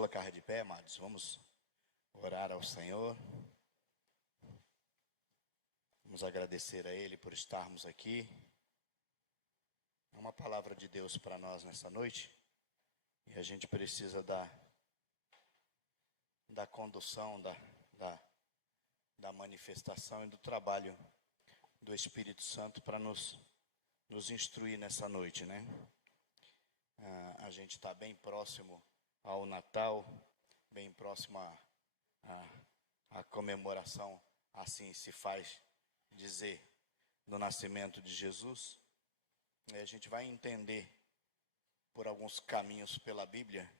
colocar de pé, amados, vamos orar ao Senhor. Vamos agradecer a Ele por estarmos aqui. É uma palavra de Deus para nós nessa noite. E a gente precisa da condução, da manifestação e do trabalho do Espírito Santo para nos instruir nessa noite, né? A gente está bem próximo ao Natal, bem próximo à comemoração, assim se faz dizer, do nascimento de Jesus. E a gente vai entender por alguns caminhos pela Bíblia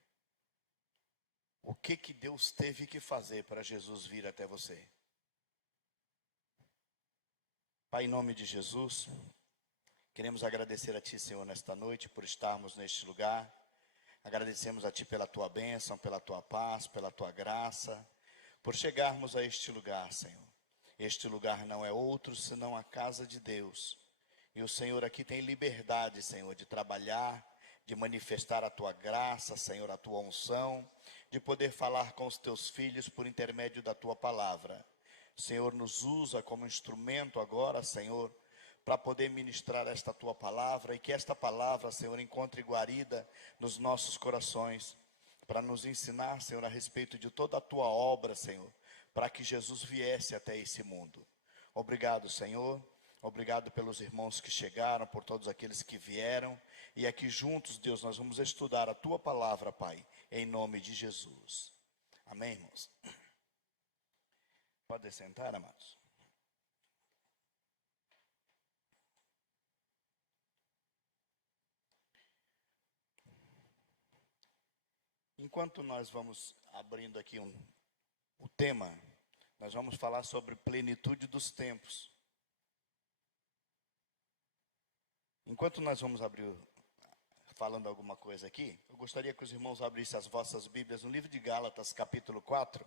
o que Deus teve que fazer para Jesus vir até você. Pai, em nome de Jesus, queremos agradecer a Ti, Senhor, nesta noite, por estarmos neste lugar. Agradecemos a Ti pela Tua bênção, pela Tua paz, pela Tua graça, por chegarmos a este lugar, Senhor. Este lugar não é outro senão a casa de Deus. E o Senhor aqui tem liberdade, Senhor, de trabalhar, de manifestar a Tua graça, Senhor, a Tua unção, de poder falar com os Teus filhos por intermédio da Tua palavra. Senhor, nos usa como instrumento agora, Senhor, para poder ministrar esta Tua palavra, e que esta palavra, Senhor, encontre guarida nos nossos corações, para nos ensinar, Senhor, a respeito de toda a Tua obra, Senhor, para que Jesus viesse até esse mundo. Obrigado, Senhor. Obrigado pelos irmãos que chegaram, por todos aqueles que vieram. E aqui juntos, Deus, nós vamos estudar a Tua palavra, Pai, em nome de Jesus. Amém, irmãos? Pode sentar, amados. Enquanto nós vamos abrindo aqui o tema, nós vamos falar sobre plenitude dos tempos. Enquanto nós vamos abrir, falando alguma coisa aqui, eu gostaria que os irmãos abrissem as vossas Bíblias no livro de Gálatas, capítulo 4.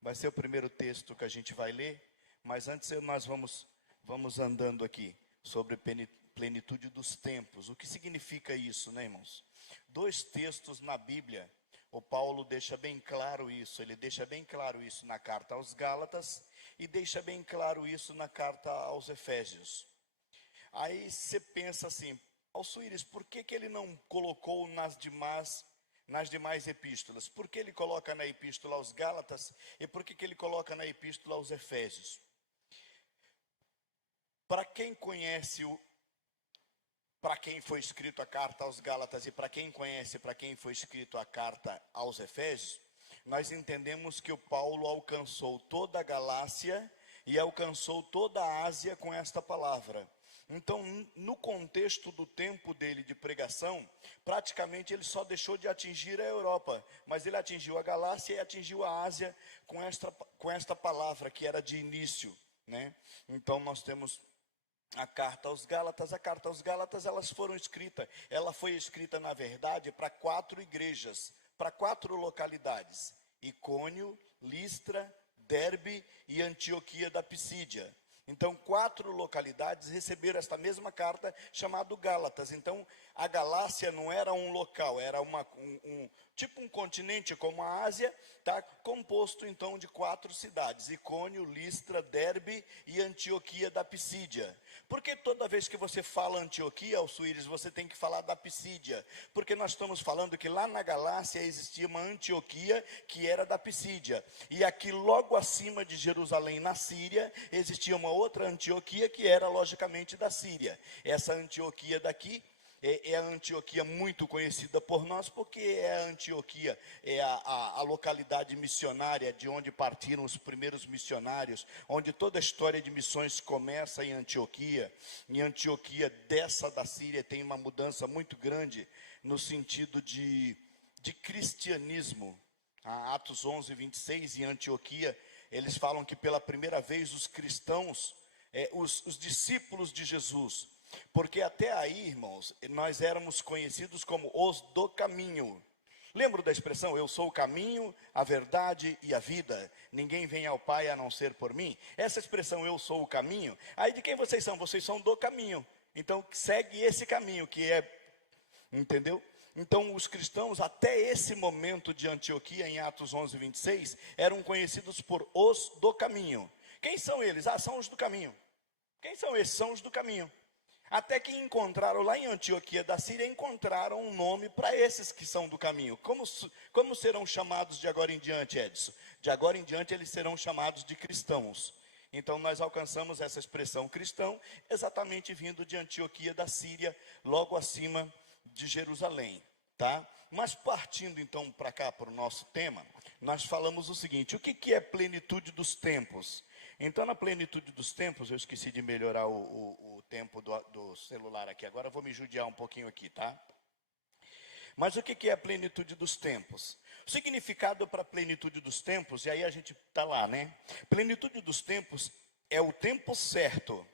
Vai ser o primeiro texto que a gente vai ler, mas antes nós vamos andando aqui sobre plenitude dos tempos. O que significa isso, né, irmãos? 2 textos na Bíblia, o Paulo deixa bem claro isso. Ele deixa bem claro isso na carta aos Gálatas e deixa bem claro isso na carta aos Efésios. Aí você pensa assim, Alçuíris, por que ele não colocou nas demais epístolas? Por que ele coloca na epístola aos Gálatas e por que ele coloca na epístola aos Efésios? Para quem conhece para quem foi escrito a carta aos Gálatas e para quem conhece para quem foi escrito a carta aos Efésios, nós entendemos que o Paulo alcançou toda a Galácia e alcançou toda a Ásia com esta palavra. Então, no contexto do tempo dele de pregação, praticamente ele só deixou de atingir a Europa, mas ele atingiu a Galácia e atingiu a Ásia com esta palavra que era de início, né? Então, nós temos a carta aos Gálatas. A carta aos Gálatas, ela foi escrita, na verdade, para 4 igrejas, para 4 localidades: Icônio, Listra, Derbe e Antioquia da Pisídia. Então, 4 localidades receberam esta mesma carta, chamada Gálatas. Então, a Galácia não era um local, era tipo um continente como a Ásia, tá? Composto então de 4 cidades: Icônio, Listra, Derbe e Antioquia da Pisídia. Porque toda vez que você fala Antioquia, Alçuíris, você tem que falar da Pisídia? Porque nós estamos falando que lá na Galácia existia uma Antioquia que era da Pisídia, e aqui logo acima de Jerusalém, na Síria, existia uma outra Antioquia que era logicamente da Síria. Essa Antioquia daqui é a Antioquia muito conhecida por nós, porque é a Antioquia, é a localidade missionária de onde partiram os primeiros missionários, onde toda a história de missões começa em Antioquia. Em Antioquia, dessa da Síria, tem uma mudança muito grande no sentido de cristianismo. Atos 11, 26, em Antioquia, eles falam que pela primeira vez os cristãos, os discípulos de Jesus, porque até aí, irmãos, nós éramos conhecidos como os do caminho. Lembra da expressão, eu sou o caminho, a verdade e a vida, ninguém vem ao Pai a não ser por mim? Essa expressão, eu sou o caminho, aí de quem vocês são? Vocês são do caminho, então segue esse caminho que é, entendeu? Então, os cristãos, até esse momento de Antioquia, em Atos 11:26, eram conhecidos por os do caminho. Quem são eles? São os do caminho. Quem são esses? São os do caminho. Até que encontraram, lá em Antioquia da Síria, encontraram um nome para esses que são do caminho. Como serão chamados de agora em diante, Edson? De agora em diante, eles serão chamados de cristãos. Então, nós alcançamos essa expressão cristão, exatamente vindo de Antioquia da Síria, logo acima de Jerusalém, tá? Mas partindo então para cá, para o nosso tema, nós falamos o seguinte: o que é plenitude dos tempos? Então, na plenitude dos tempos, eu esqueci de melhorar o tempo do celular aqui, agora eu vou me judiar um pouquinho aqui, tá? Mas o que é a plenitude dos tempos? O significado para a plenitude dos tempos, e aí a gente está lá, né? Plenitude dos tempos é o tempo certo,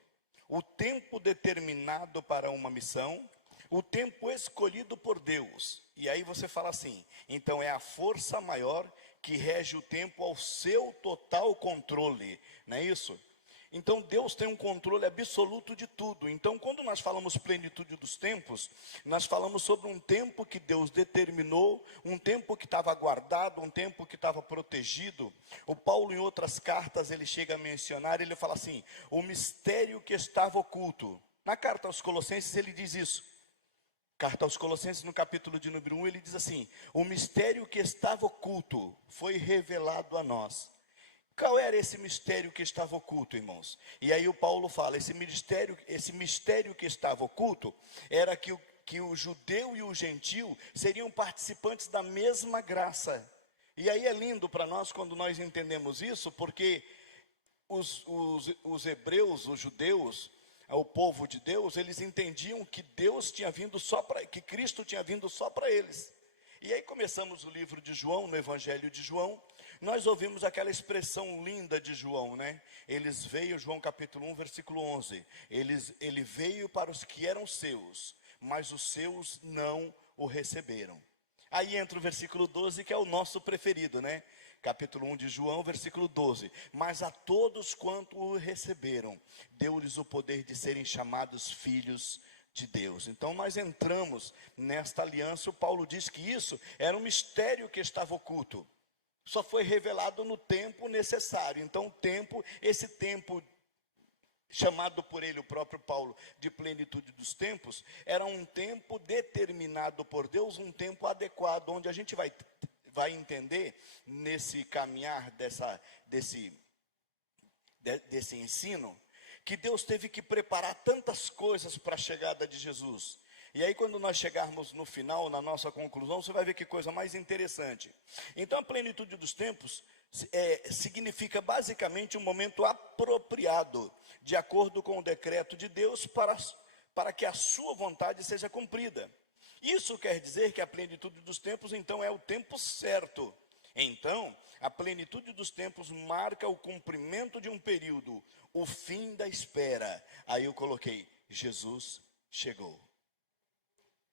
o tempo determinado para uma missão, o tempo escolhido por Deus. E aí você fala assim: então é a força maior que rege o tempo ao seu total controle, não é isso? Então Deus tem um controle absoluto de tudo. Então, quando nós falamos plenitude dos tempos, nós falamos sobre um tempo que Deus determinou, um tempo que estava guardado, um tempo que estava protegido. O Paulo, em outras cartas, ele chega a mencionar, ele fala assim: o mistério que estava oculto. Na carta aos Colossenses ele diz isso. Carta aos Colossenses, no capítulo de número 1, ele diz assim: o mistério que estava oculto foi revelado a nós. Qual era esse mistério que estava oculto, irmãos? E aí o Paulo fala: esse mistério que estava oculto era que o judeu e o gentil seriam participantes da mesma graça. E aí é lindo para nós quando nós entendemos isso, porque os hebreus, os judeus, o povo de Deus, eles entendiam que Deus tinha vindo que Cristo tinha vindo só para eles. E aí começamos o livro de João, no Evangelho de João, nós ouvimos aquela expressão linda de João, né? João capítulo 1, versículo 11, ele veio para os que eram seus, mas os seus não o receberam. Aí entra o versículo 12, que é o nosso preferido, né? Capítulo 1 de João, versículo 12. Mas a todos quanto o receberam, deu-lhes o poder de serem chamados filhos de Deus. Então nós entramos nesta aliança. O Paulo diz que isso era um mistério que estava oculto. Só foi revelado no tempo necessário. Então esse tempo chamado por ele, o próprio Paulo, de plenitude dos tempos, era um tempo determinado por Deus, um tempo adequado, onde a gente vai entender nesse caminhar desse ensino, que Deus teve que preparar tantas coisas para a chegada de Jesus. E aí quando nós chegarmos no final, na nossa conclusão, você vai ver que coisa mais interessante. Então a plenitude dos tempos significa basicamente um momento apropriado, de acordo com o decreto de Deus, para que a sua vontade seja cumprida. Isso quer dizer que a plenitude dos tempos, então, é o tempo certo. Então, a plenitude dos tempos marca o cumprimento de um período, o fim da espera. Aí eu coloquei: Jesus chegou.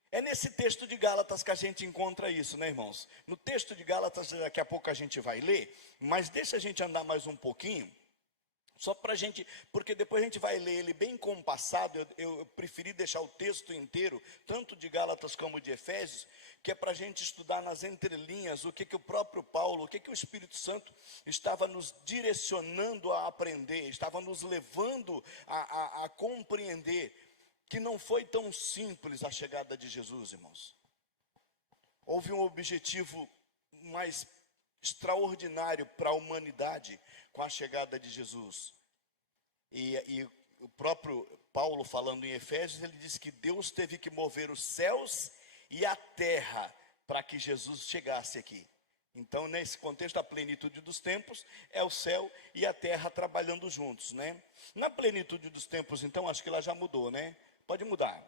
É nesse texto de Gálatas que a gente encontra isso, né, irmãos? No texto de Gálatas, daqui a pouco a gente vai ler, mas deixa a gente andar mais um pouquinho, só para a gente, porque depois a gente vai ler ele bem compassado. Eu preferi deixar o texto inteiro, tanto de Gálatas como de Efésios, que é para a gente estudar nas entrelinhas o que o próprio Paulo, o que o Espírito Santo estava nos direcionando a aprender, estava nos levando a compreender que não foi tão simples a chegada de Jesus, irmãos. Houve um objetivo mais extraordinário para a humanidade com a chegada de Jesus. E o próprio Paulo, falando em Efésios, ele diz que Deus teve que mover os céus e a terra para que Jesus chegasse aqui. Então, nesse contexto, a plenitude dos tempos é o céu e a terra trabalhando juntos, né? Na plenitude dos tempos, então, acho que ela já mudou, né? Pode mudar.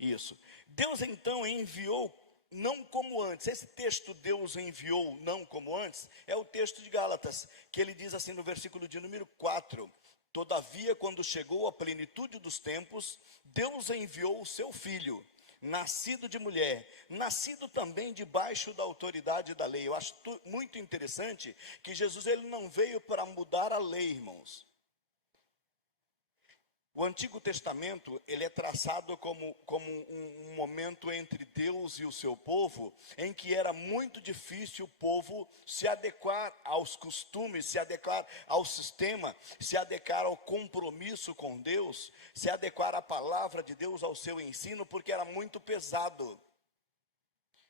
Isso. Deus, então, enviou não como antes. Esse texto, Deus enviou não como antes, é o texto de Gálatas, que ele diz assim no versículo de número 4: todavia, quando chegou a plenitude dos tempos, Deus enviou o seu filho, nascido de mulher, nascido também debaixo da autoridade da lei. Eu acho muito interessante que Jesus, ele não veio para mudar a lei, irmãos. O Antigo Testamento, ele é traçado como um momento entre Deus e o seu povo, em que era muito difícil o povo se adequar aos costumes, se adequar ao sistema, se adequar ao compromisso com Deus, se adequar à palavra de Deus, ao seu ensino, porque era muito pesado.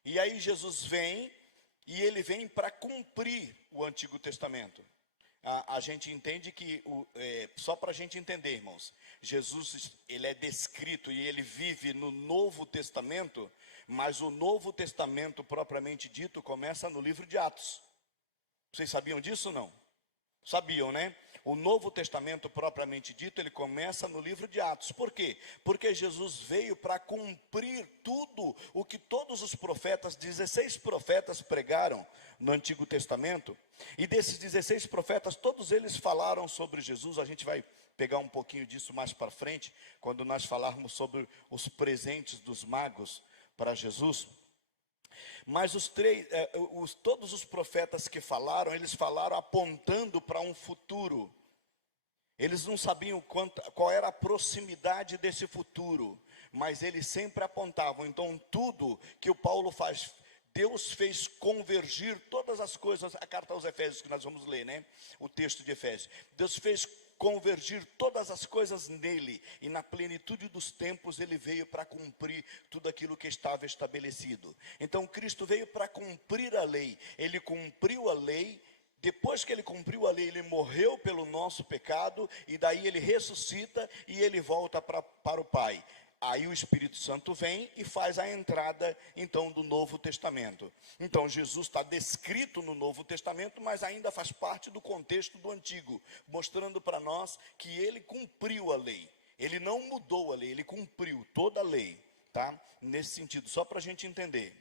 E aí Jesus vem, e ele vem para cumprir o Antigo Testamento. A gente entende que, só para a gente entender, irmãos, Jesus, ele é descrito e ele vive no Novo Testamento, mas o Novo Testamento, propriamente dito, começa no livro de Atos. Vocês sabiam disso ou não? Sabiam, né? O Novo Testamento, propriamente dito, ele começa no livro de Atos. Por quê? Porque Jesus veio para cumprir tudo o que todos os profetas, 16 profetas pregaram no Antigo Testamento. E desses 16 profetas, todos eles falaram sobre Jesus. A gente vai pegar um pouquinho disso mais para frente, quando nós falarmos sobre os presentes dos magos para Jesus. Mas todos os profetas que falaram, eles falaram apontando para um futuro. Eles não sabiam qual era a proximidade desse futuro, mas eles sempre apontavam. Então, tudo que o Paulo faz, Deus fez convergir todas as coisas, a carta aos Efésios que nós vamos ler, né? O texto de Efésios. Deus fez convergir todas as coisas nele, e na plenitude dos tempos ele veio para cumprir tudo aquilo que estava estabelecido. Então Cristo veio para cumprir a lei, ele cumpriu a lei. Depois que ele cumpriu a lei, ele morreu pelo nosso pecado, e daí ele ressuscita e ele volta para o Pai. Aí o Espírito Santo vem e faz a entrada, então, do Novo Testamento. Então, Jesus está descrito no Novo Testamento, mas ainda faz parte do contexto do Antigo, mostrando para nós que ele cumpriu a lei. Ele não mudou a lei, ele cumpriu toda a lei, tá? Nesse sentido, só para a gente entender.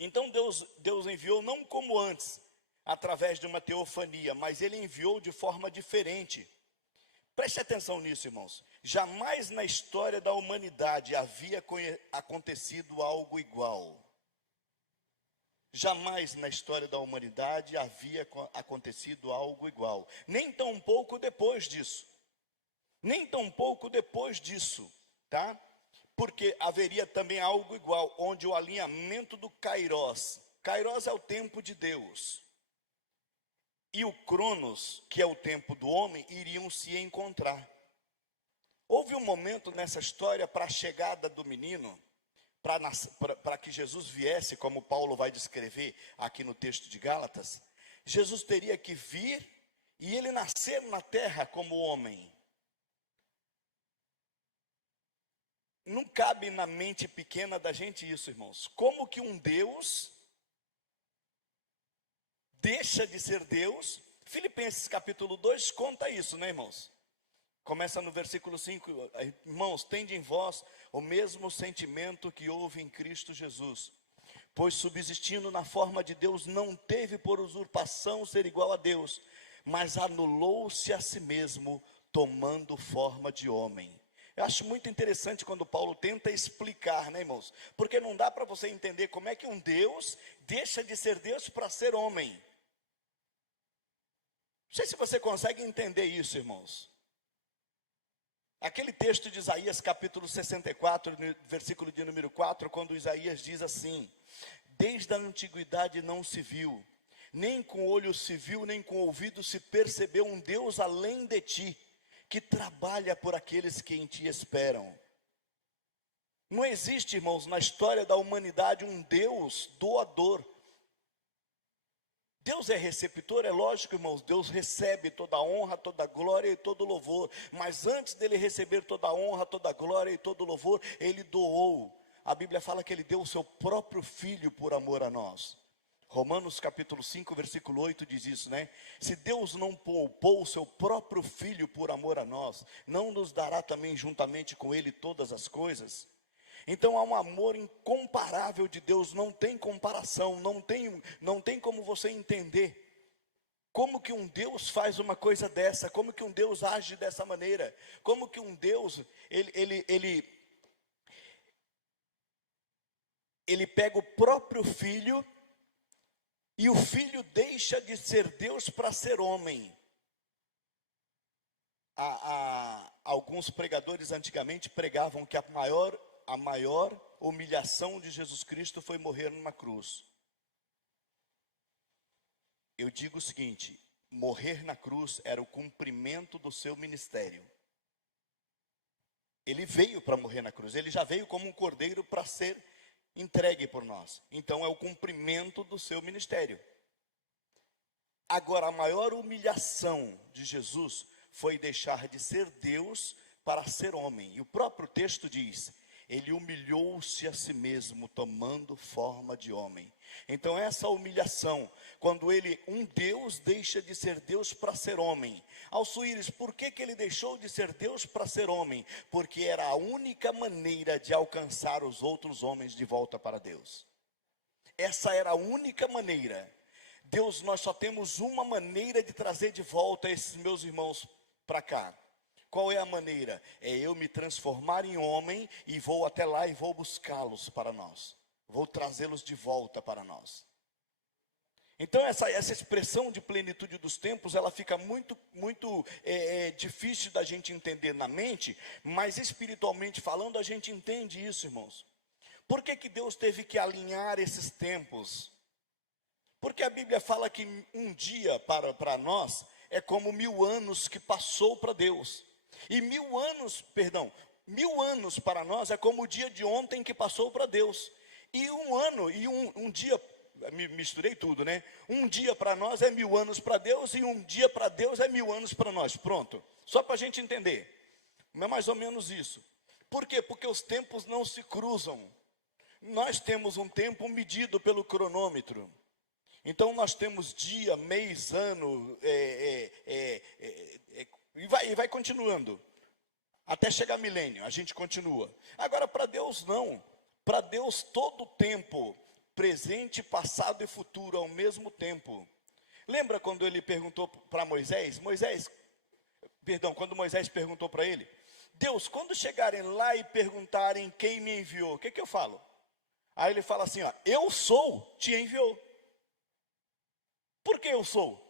Então, Deus enviou não como antes, através de uma teofania, mas ele enviou de forma diferente. Preste atenção nisso, irmãos. Jamais na história da humanidade havia acontecido algo igual. Jamais na história da humanidade havia acontecido algo igual. Nem tão pouco depois disso. Nem tão pouco depois disso, tá? Porque haveria também algo igual, onde o alinhamento do Kairos. Kairos é o tempo de Deus. E o Cronos, que é o tempo do homem, iriam se encontrar. Houve um momento nessa história para a chegada do menino, para que Jesus viesse, como Paulo vai descrever aqui no texto de Gálatas. Jesus teria que vir e ele nascer na terra como homem. Não cabe na mente pequena da gente isso, irmãos. Como que um Deus deixa de ser Deus? Filipenses capítulo 2 conta isso, né, irmãos? Começa no versículo 5, irmãos, tende em vós o mesmo sentimento que houve em Cristo Jesus, pois subsistindo na forma de Deus, não teve por usurpação ser igual a Deus, mas anulou-se a si mesmo, tomando forma de homem. Eu acho muito interessante quando Paulo tenta explicar, né, irmãos? Porque não dá para você entender como é que um Deus deixa de ser Deus para ser homem. Não sei se você consegue entender isso, irmãos. Aquele texto de Isaías capítulo 64, versículo de número 4, quando Isaías diz assim: desde a antiguidade não se viu, nem com olho se viu, nem com ouvido se percebeu um Deus além de ti, que trabalha por aqueles que em ti esperam. Não existe, irmãos, na história da humanidade um Deus doador. Deus é receptor, é lógico, irmãos, Deus recebe toda a honra, toda a glória e todo o louvor, mas antes dele receber toda a honra, toda a glória e todo o louvor, ele doou. A Bíblia fala que ele deu o seu próprio filho por amor a nós. Romanos capítulo 5, versículo 8 diz isso, né? Se Deus não poupou o seu próprio filho por amor a nós, não nos dará também juntamente com ele todas as coisas? Então há um amor incomparável de Deus, não tem comparação, não tem como você entender como que um Deus faz uma coisa dessa, como que um Deus age dessa maneira, como que um Deus, ele pega o próprio filho, e o filho deixa de ser Deus para ser homem. Alguns pregadores antigamente pregavam que a maior humilhação de Jesus Cristo foi morrer numa cruz. Eu digo o seguinte: morrer na cruz era o cumprimento do seu ministério. Ele veio para morrer na cruz, ele já veio como um cordeiro para ser entregue por nós. Então é o cumprimento do seu ministério. Agora, a maior humilhação de Jesus foi deixar de ser Deus para ser homem. E o próprio texto diz: ele humilhou-se a si mesmo, tomando forma de homem. Então essa humilhação, quando um Deus deixa de ser Deus para ser homem. Alçuíris, por que ele deixou de ser Deus para ser homem? Porque era a única maneira de alcançar os outros homens de volta para Deus. Essa era a única maneira. Deus, nós só temos uma maneira de trazer de volta esses meus irmãos para cá. Qual é a maneira? É eu me transformar em homem e vou até lá e vou buscá-los para nós. Vou trazê-los de volta para nós. Então essa expressão de plenitude dos tempos, ela fica muito difícil da gente entender na mente, mas espiritualmente falando a gente entende isso, irmãos. Por que Deus teve que alinhar esses tempos? Porque a Bíblia fala que um dia para nós é como 1000 anos que passou para Deus. E 1000 anos para nós é como o dia de ontem que passou para Deus. E um dia, misturei tudo, né? Um dia para nós é 1000 anos para Deus, e um dia para Deus é 1000 anos para nós. Pronto, só para a gente entender. É mais ou menos isso. Por quê? Porque os tempos não se cruzam. Nós temos um tempo medido pelo cronômetro. Então nós temos dia, mês, ano, e vai continuando. Até chegar milênio, a gente continua. Agora, para Deus não. Para Deus todo o tempo, presente, passado e futuro ao mesmo tempo. Lembra quando ele perguntou para Moisés? Quando Moisés perguntou para ele: Deus, quando chegarem lá e perguntarem quem me enviou, o que eu falo? Aí ele fala assim, ó: eu sou, te enviou. Por que eu sou?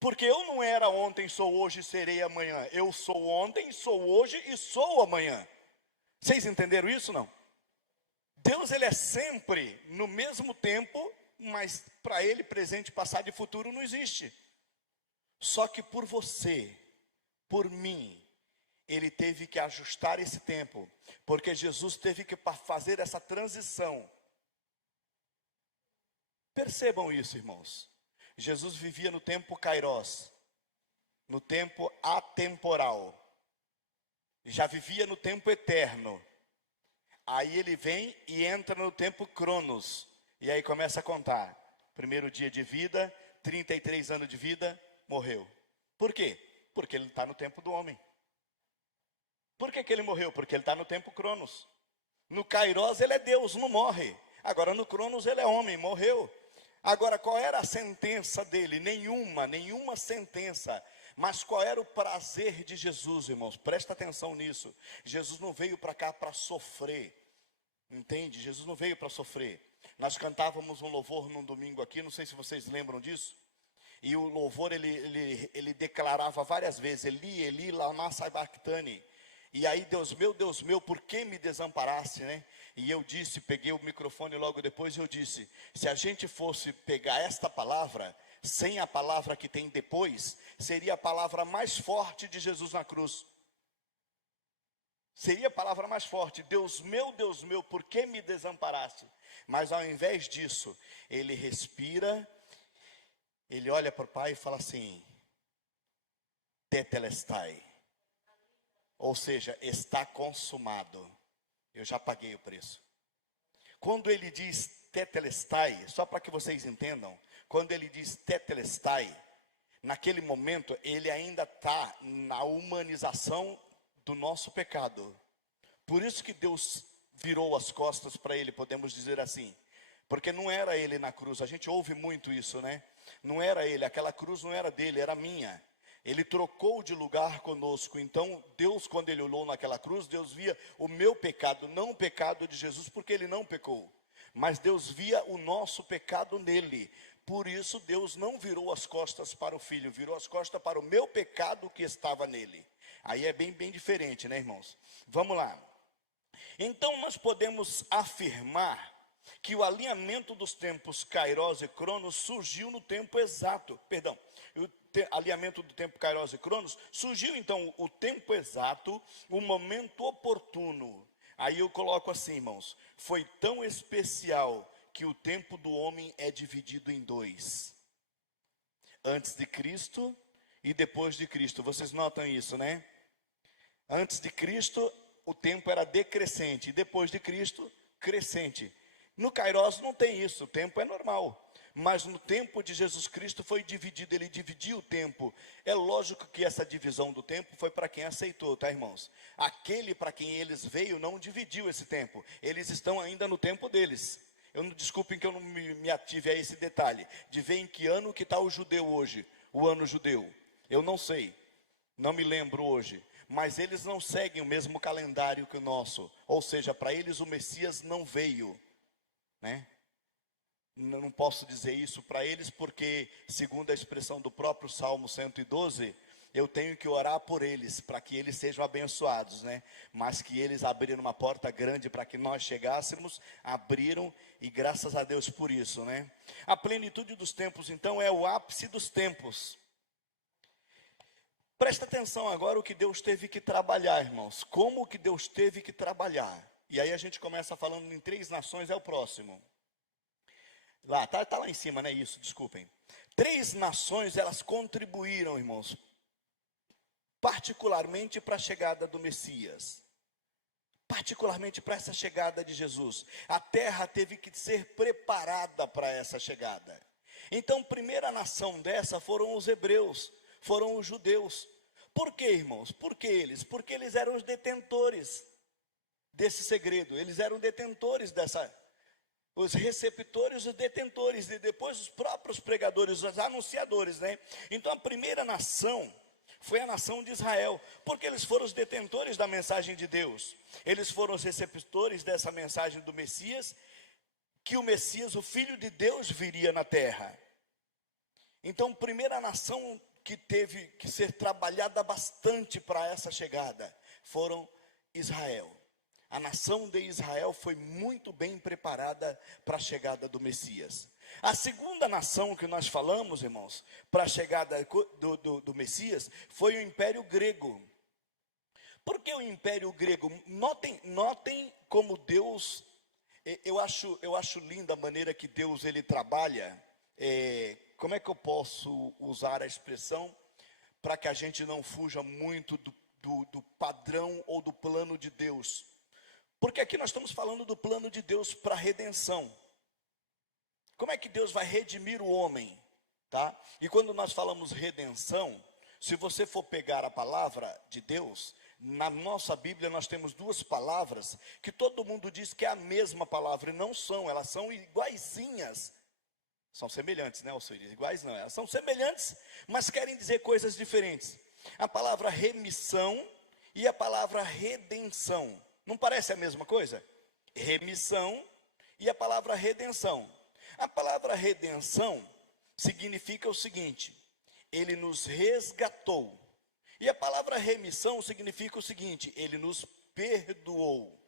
Porque eu não era ontem, sou hoje, serei amanhã. Eu sou ontem, sou hoje e sou amanhã. Vocês entenderam isso, não? Deus, ele é sempre no mesmo tempo, mas para ele presente, passado e futuro não existe. Só que por você, por mim, ele teve que ajustar esse tempo, porque Jesus teve que fazer essa transição. Percebam isso, irmãos. Jesus vivia no tempo kairos, no tempo atemporal. Já vivia no tempo eterno. Aí ele vem e entra no tempo cronos. E aí começa a contar. Primeiro dia de vida, 33 anos de vida, morreu. Por quê? Porque ele está no tempo do homem. Por que ele morreu? Porque ele está no tempo cronos. No kairos ele é Deus, não morre. Agora no cronos ele é homem, morreu. Agora, qual era a sentença dele? Nenhuma sentença. Mas qual era o prazer de Jesus, irmãos? Presta atenção nisso. Jesus não veio para cá para sofrer. Entende? Jesus não veio para sofrer. Nós cantávamos um louvor num domingo aqui, não sei se vocês lembram disso. E o louvor, ele declarava várias vezes: Eli, Eli, lama sabachthani. E aí, Deus meu, por que me desamparaste, né? E eu disse, peguei o microfone logo depois e eu disse: se a gente fosse pegar esta palavra, sem a palavra que tem depois, seria a palavra mais forte de Jesus na cruz. Seria a palavra mais forte: Deus meu, por que me desamparaste? Mas ao invés disso, ele respira, ele olha para o Pai e fala assim: tetelestai. Ou seja, está consumado. Eu já paguei o preço. Quando ele diz tetelestai, só para que vocês entendam, quando ele diz tetelestai, naquele momento ele ainda está na humanização do nosso pecado. Por isso que Deus virou as costas para ele, podemos dizer assim. Porque não era ele na cruz, a gente ouve muito isso, né? Não era ele, aquela cruz não era dele, era minha. Ele trocou de lugar conosco. Então Deus, quando ele olhou naquela cruz, Deus via o meu pecado, não o pecado de Jesus, porque ele não pecou, mas Deus via o nosso pecado nele. Por isso Deus não virou as costas para o filho, virou as costas para o meu pecado que estava nele. Aí é bem diferente, né, irmãos? Vamos lá. Então nós podemos afirmar que o alinhamento dos tempos Kairos e Cronos surgiu no tempo exato, perdão, alinhamento do tempo Kairos e Cronos, surgiu então o tempo exato, o momento oportuno. Aí eu coloco assim, irmãos, foi tão especial que o tempo do homem é dividido em dois: antes de Cristo e depois de Cristo. Vocês notam isso, né? Antes de Cristo, o tempo era decrescente, e depois de Cristo, crescente. No Kairos não tem isso, o tempo é normal. Mas no tempo de Jesus Cristo foi dividido, ele dividiu o tempo. É lógico que essa divisão do tempo foi para quem aceitou, tá, irmãos? Aquele para quem eles veio não dividiu esse tempo. Eles estão ainda no tempo deles. Desculpem que eu não me ative a esse detalhe, de ver em que ano que está o judeu hoje, o ano judeu. Eu não sei, não me lembro hoje. Mas eles não seguem o mesmo calendário que o nosso. Ou seja, para eles o Messias não veio, né? Não posso dizer isso para eles, porque, segundo a expressão do próprio Salmo 112, eu tenho que orar por eles, para que eles sejam abençoados, né? Mas que eles abriram uma porta grande para que nós chegássemos, abriram, e graças a Deus por isso, né? A plenitude dos tempos, então, é o ápice dos tempos. Presta atenção agora o que Deus teve que trabalhar, irmãos. Como que Deus teve que trabalhar? E aí a gente começa falando em 3 nações, é o próximo. Lá, tá lá em cima, né? Isso, desculpem. 3 nações, elas contribuíram, irmãos, particularmente para a chegada do Messias. Particularmente para essa chegada de Jesus. A terra teve que ser preparada para essa chegada. Então, primeira nação dessa foram os hebreus, foram os judeus. Por quê, irmãos? Por que eles? Porque eles eram os detentores desse segredo. Eles eram detentores os receptores, os detentores, e depois os próprios pregadores, os anunciadores, né? Então a primeira nação foi a nação de Israel, porque eles foram os detentores da mensagem de Deus. Eles foram os receptores dessa mensagem do Messias, que o Messias, o Filho de Deus, viria na terra. Então, primeira nação que teve que ser trabalhada bastante para essa chegada foram Israel. A nação de Israel foi muito bem preparada para a chegada do Messias. A segunda nação que nós falamos, irmãos, para a chegada do Messias, foi o Império Grego. Por que o Império Grego? Notem como Deus, eu acho linda a maneira que Deus ele trabalha. Como é que eu posso usar a expressão para que a gente não fuja muito do padrão ou do plano de Deus? Porque aqui nós estamos falando do plano de Deus para a redenção. Como é que Deus vai redimir o homem? Tá? E quando nós falamos redenção, se você for pegar a palavra de Deus, na nossa Bíblia nós temos 2 palavras que todo mundo diz que é a mesma palavra, e não são, elas são iguaizinhas. São semelhantes, né, Alcides? Iguais não, elas são semelhantes, mas querem dizer coisas diferentes. A palavra remissão e a palavra redenção. Não parece a mesma coisa? Remissão e a palavra redenção. A palavra redenção significa o seguinte: ele nos resgatou. E a palavra remissão significa o seguinte: ele nos perdoou.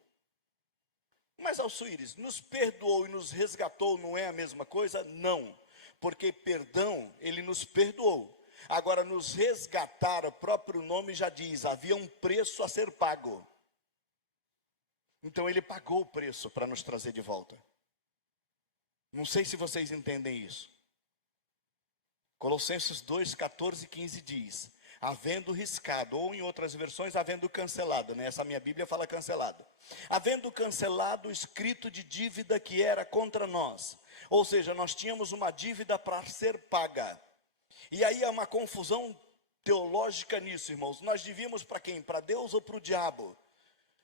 Mas, Alcides, nos perdoou e nos resgatou não é a mesma coisa? Não, porque perdão, ele nos perdoou. Agora, nos resgatar, o próprio nome já diz, havia um preço a ser pago. Então ele pagou o preço para nos trazer de volta. Não sei se vocês entendem isso. Colossenses 2, 14 e 15 diz: havendo riscado, ou em outras versões, havendo cancelado, né? Essa minha Bíblia fala cancelado. Havendo cancelado o escrito de dívida que era contra nós. Ou seja, nós tínhamos uma dívida para ser paga. E aí há uma confusão teológica nisso, irmãos. Nós devíamos para quem? Para Deus ou para o diabo?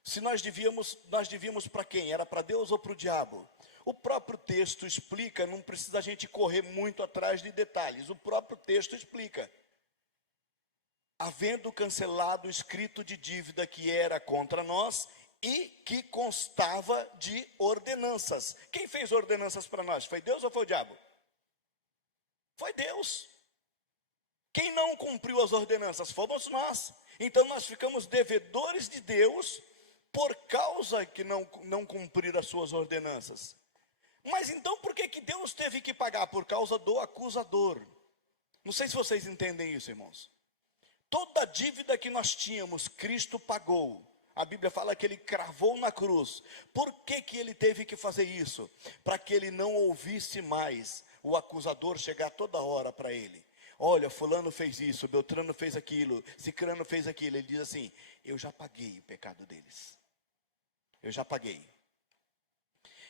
Se nós devíamos para quem? Era para Deus ou para o diabo? O próprio texto explica, não precisa a gente correr muito atrás de detalhes. O próprio texto explica. Havendo cancelado o escrito de dívida que era contra nós e que constava de ordenanças. Quem fez ordenanças para nós? Foi Deus ou foi o diabo? Foi Deus. Quem não cumpriu as ordenanças fomos nós. Então nós ficamos devedores de Deus por causa que não cumprir as suas ordenanças. Mas então por que que Deus teve que pagar? Por causa do acusador. Não sei se vocês entendem isso, irmãos. Toda a dívida que nós tínhamos, Cristo pagou. A Bíblia fala que ele cravou na cruz. Por que que ele teve que fazer isso? Para que ele não ouvisse mais o acusador chegar toda hora para ele. Olha, fulano fez isso, Beltrano fez aquilo, Cicrano fez aquilo. Ele diz assim: eu já paguei o pecado deles. Eu já paguei.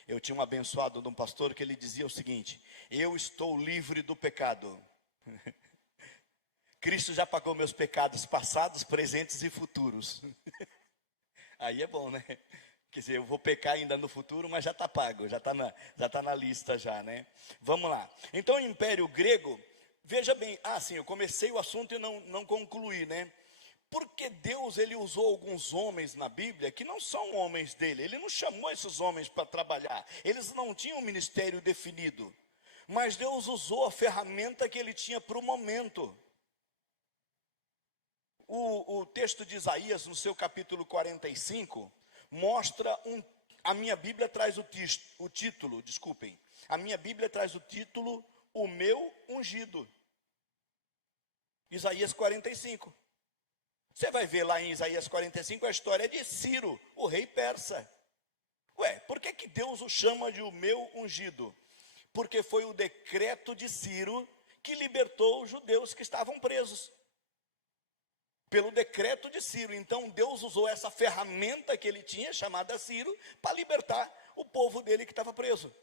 Eu tinha um abençoado de um pastor que ele dizia o seguinte: eu estou livre do pecado. Cristo já pagou meus pecados passados, presentes e futuros. Aí é bom, né? Quer dizer, eu vou pecar ainda no futuro, mas já está pago, já está na lista já, né? Vamos lá. Então, o Império Grego, veja bem, sim, eu comecei o assunto e não concluí, né? Porque Deus, ele usou alguns homens na Bíblia que não são homens dele. Ele não chamou esses homens para trabalhar. Eles não tinham um ministério definido. Mas Deus usou a ferramenta que ele tinha para o momento. O texto de Isaías, no seu capítulo 45, mostra a minha Bíblia traz o título, desculpem. A minha Bíblia traz o título, o meu ungido. Isaías 45. Você vai ver lá em Isaías 45 a história de Ciro, o rei persa. Por que que Deus o chama de o meu ungido? Porque foi o decreto de Ciro que libertou os judeus que estavam presos. Pelo decreto de Ciro. Então Deus usou essa ferramenta que ele tinha, chamada Ciro, para libertar o povo dele que estava preso.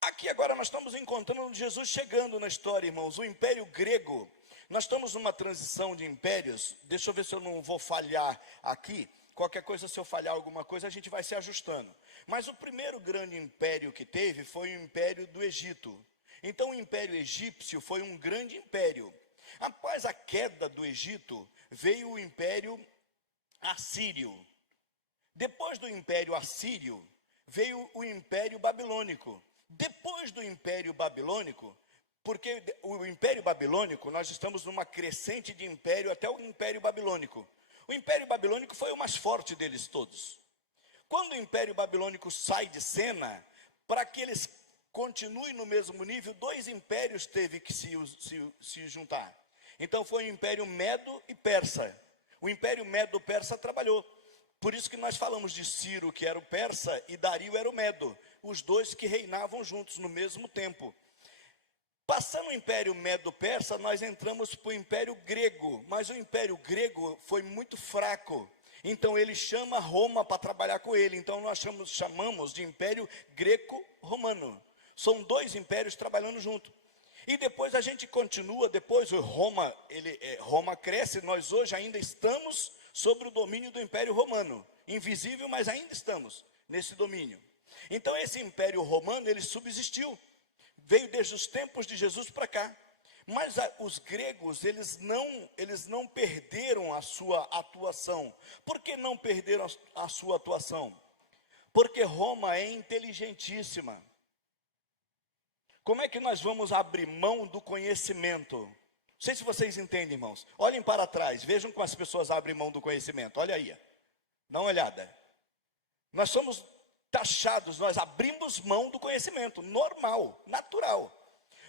Aqui agora nós estamos encontrando Jesus chegando na história, irmãos. O Império Grego, nós estamos numa transição de impérios. Deixa eu ver se eu não vou falhar aqui. Qualquer coisa, se eu falhar alguma coisa, a gente vai se ajustando. Mas o primeiro grande império que teve foi o Império do Egito. Então o Império Egípcio foi um grande império. Após a queda do Egito, veio o Império Assírio. Depois do Império Assírio, veio o Império Babilônico. Depois do Império Babilônico, porque o Império Babilônico, nós estamos numa crescente de império até o Império Babilônico. O Império Babilônico foi o mais forte deles todos. Quando o Império Babilônico sai de cena, para que eles continuem no mesmo nível, dois impérios teve que se juntar. Então foi o Império Medo e Persa. O Império Medo-Persa trabalhou. Por isso que nós falamos de Ciro, que era o persa, e Dario era o Medo. Os dois que reinavam juntos no mesmo tempo. Passando o Império Medo-Persa, nós entramos para o Império Grego. Mas o Império Grego foi muito fraco. Então ele chama Roma para trabalhar com ele. Então nós chamamos de Império Greco-Romano. São dois impérios trabalhando junto. E depois a gente continua, depois Roma cresce, nós hoje ainda estamos sobre o domínio do Império Romano. Invisível, mas ainda estamos nesse domínio. Então esse Império Romano, ele subsistiu. Veio desde os tempos de Jesus para cá. Mas os gregos, eles não perderam a sua atuação. Por que não perderam a sua atuação? Porque Roma é inteligentíssima. Como é que nós vamos abrir mão do conhecimento? Não sei se vocês entendem, irmãos. Olhem para trás, vejam como as pessoas abrem mão do conhecimento. Olha aí, dá uma olhada. Nós somos taxados, nós abrimos mão do conhecimento, normal, natural.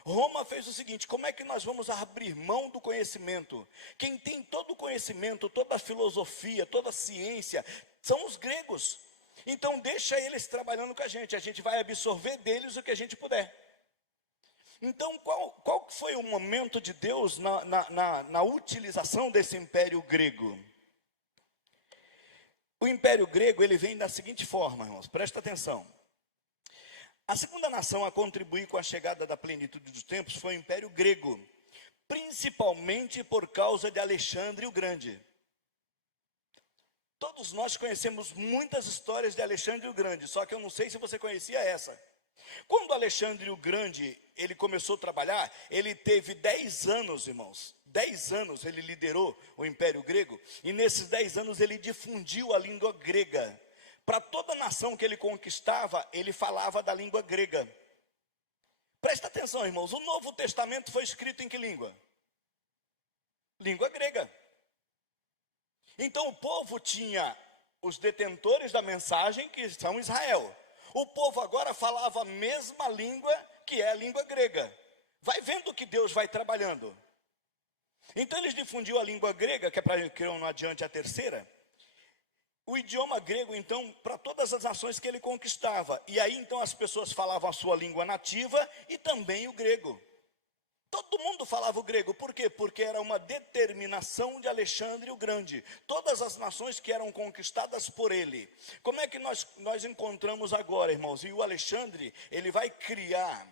Roma fez o seguinte: como é que nós vamos abrir mão do conhecimento? Quem tem todo o conhecimento, toda a filosofia, toda a ciência, são os gregos. Então deixa eles trabalhando com a gente vai absorver deles o que a gente puder. Então qual foi o momento de Deus na utilização desse Império Grego? O Império Grego, ele vem da seguinte forma, irmãos, presta atenção. A segunda nação a contribuir com a chegada da plenitude dos tempos foi o Império Grego, principalmente por causa de Alexandre o Grande. Todos nós conhecemos muitas histórias de Alexandre o Grande, só que eu não sei se você conhecia essa. Quando Alexandre o Grande, ele começou a trabalhar, ele teve 10 anos, irmãos. 10 anos ele liderou o Império Grego, e nesses 10 anos ele difundiu a língua grega. Para toda nação que ele conquistava, ele falava da língua grega. Presta atenção, irmãos, o Novo Testamento foi escrito em que língua? Língua grega. Então o povo tinha os detentores da mensagem, que são Israel. O povo agora falava a mesma língua, que é a língua grega. Vai vendo que Deus vai trabalhando. Então eles difundiam a língua grega, que é para que eu não adiante a terceira. O idioma grego, então, para todas as nações que ele conquistava. E aí, então, as pessoas falavam a sua língua nativa e também o grego. Todo mundo falava o grego, por quê? Porque era uma determinação de Alexandre o Grande. Todas as nações que eram conquistadas por ele. Como é que nós encontramos agora, irmãos? E o Alexandre, ele vai criar,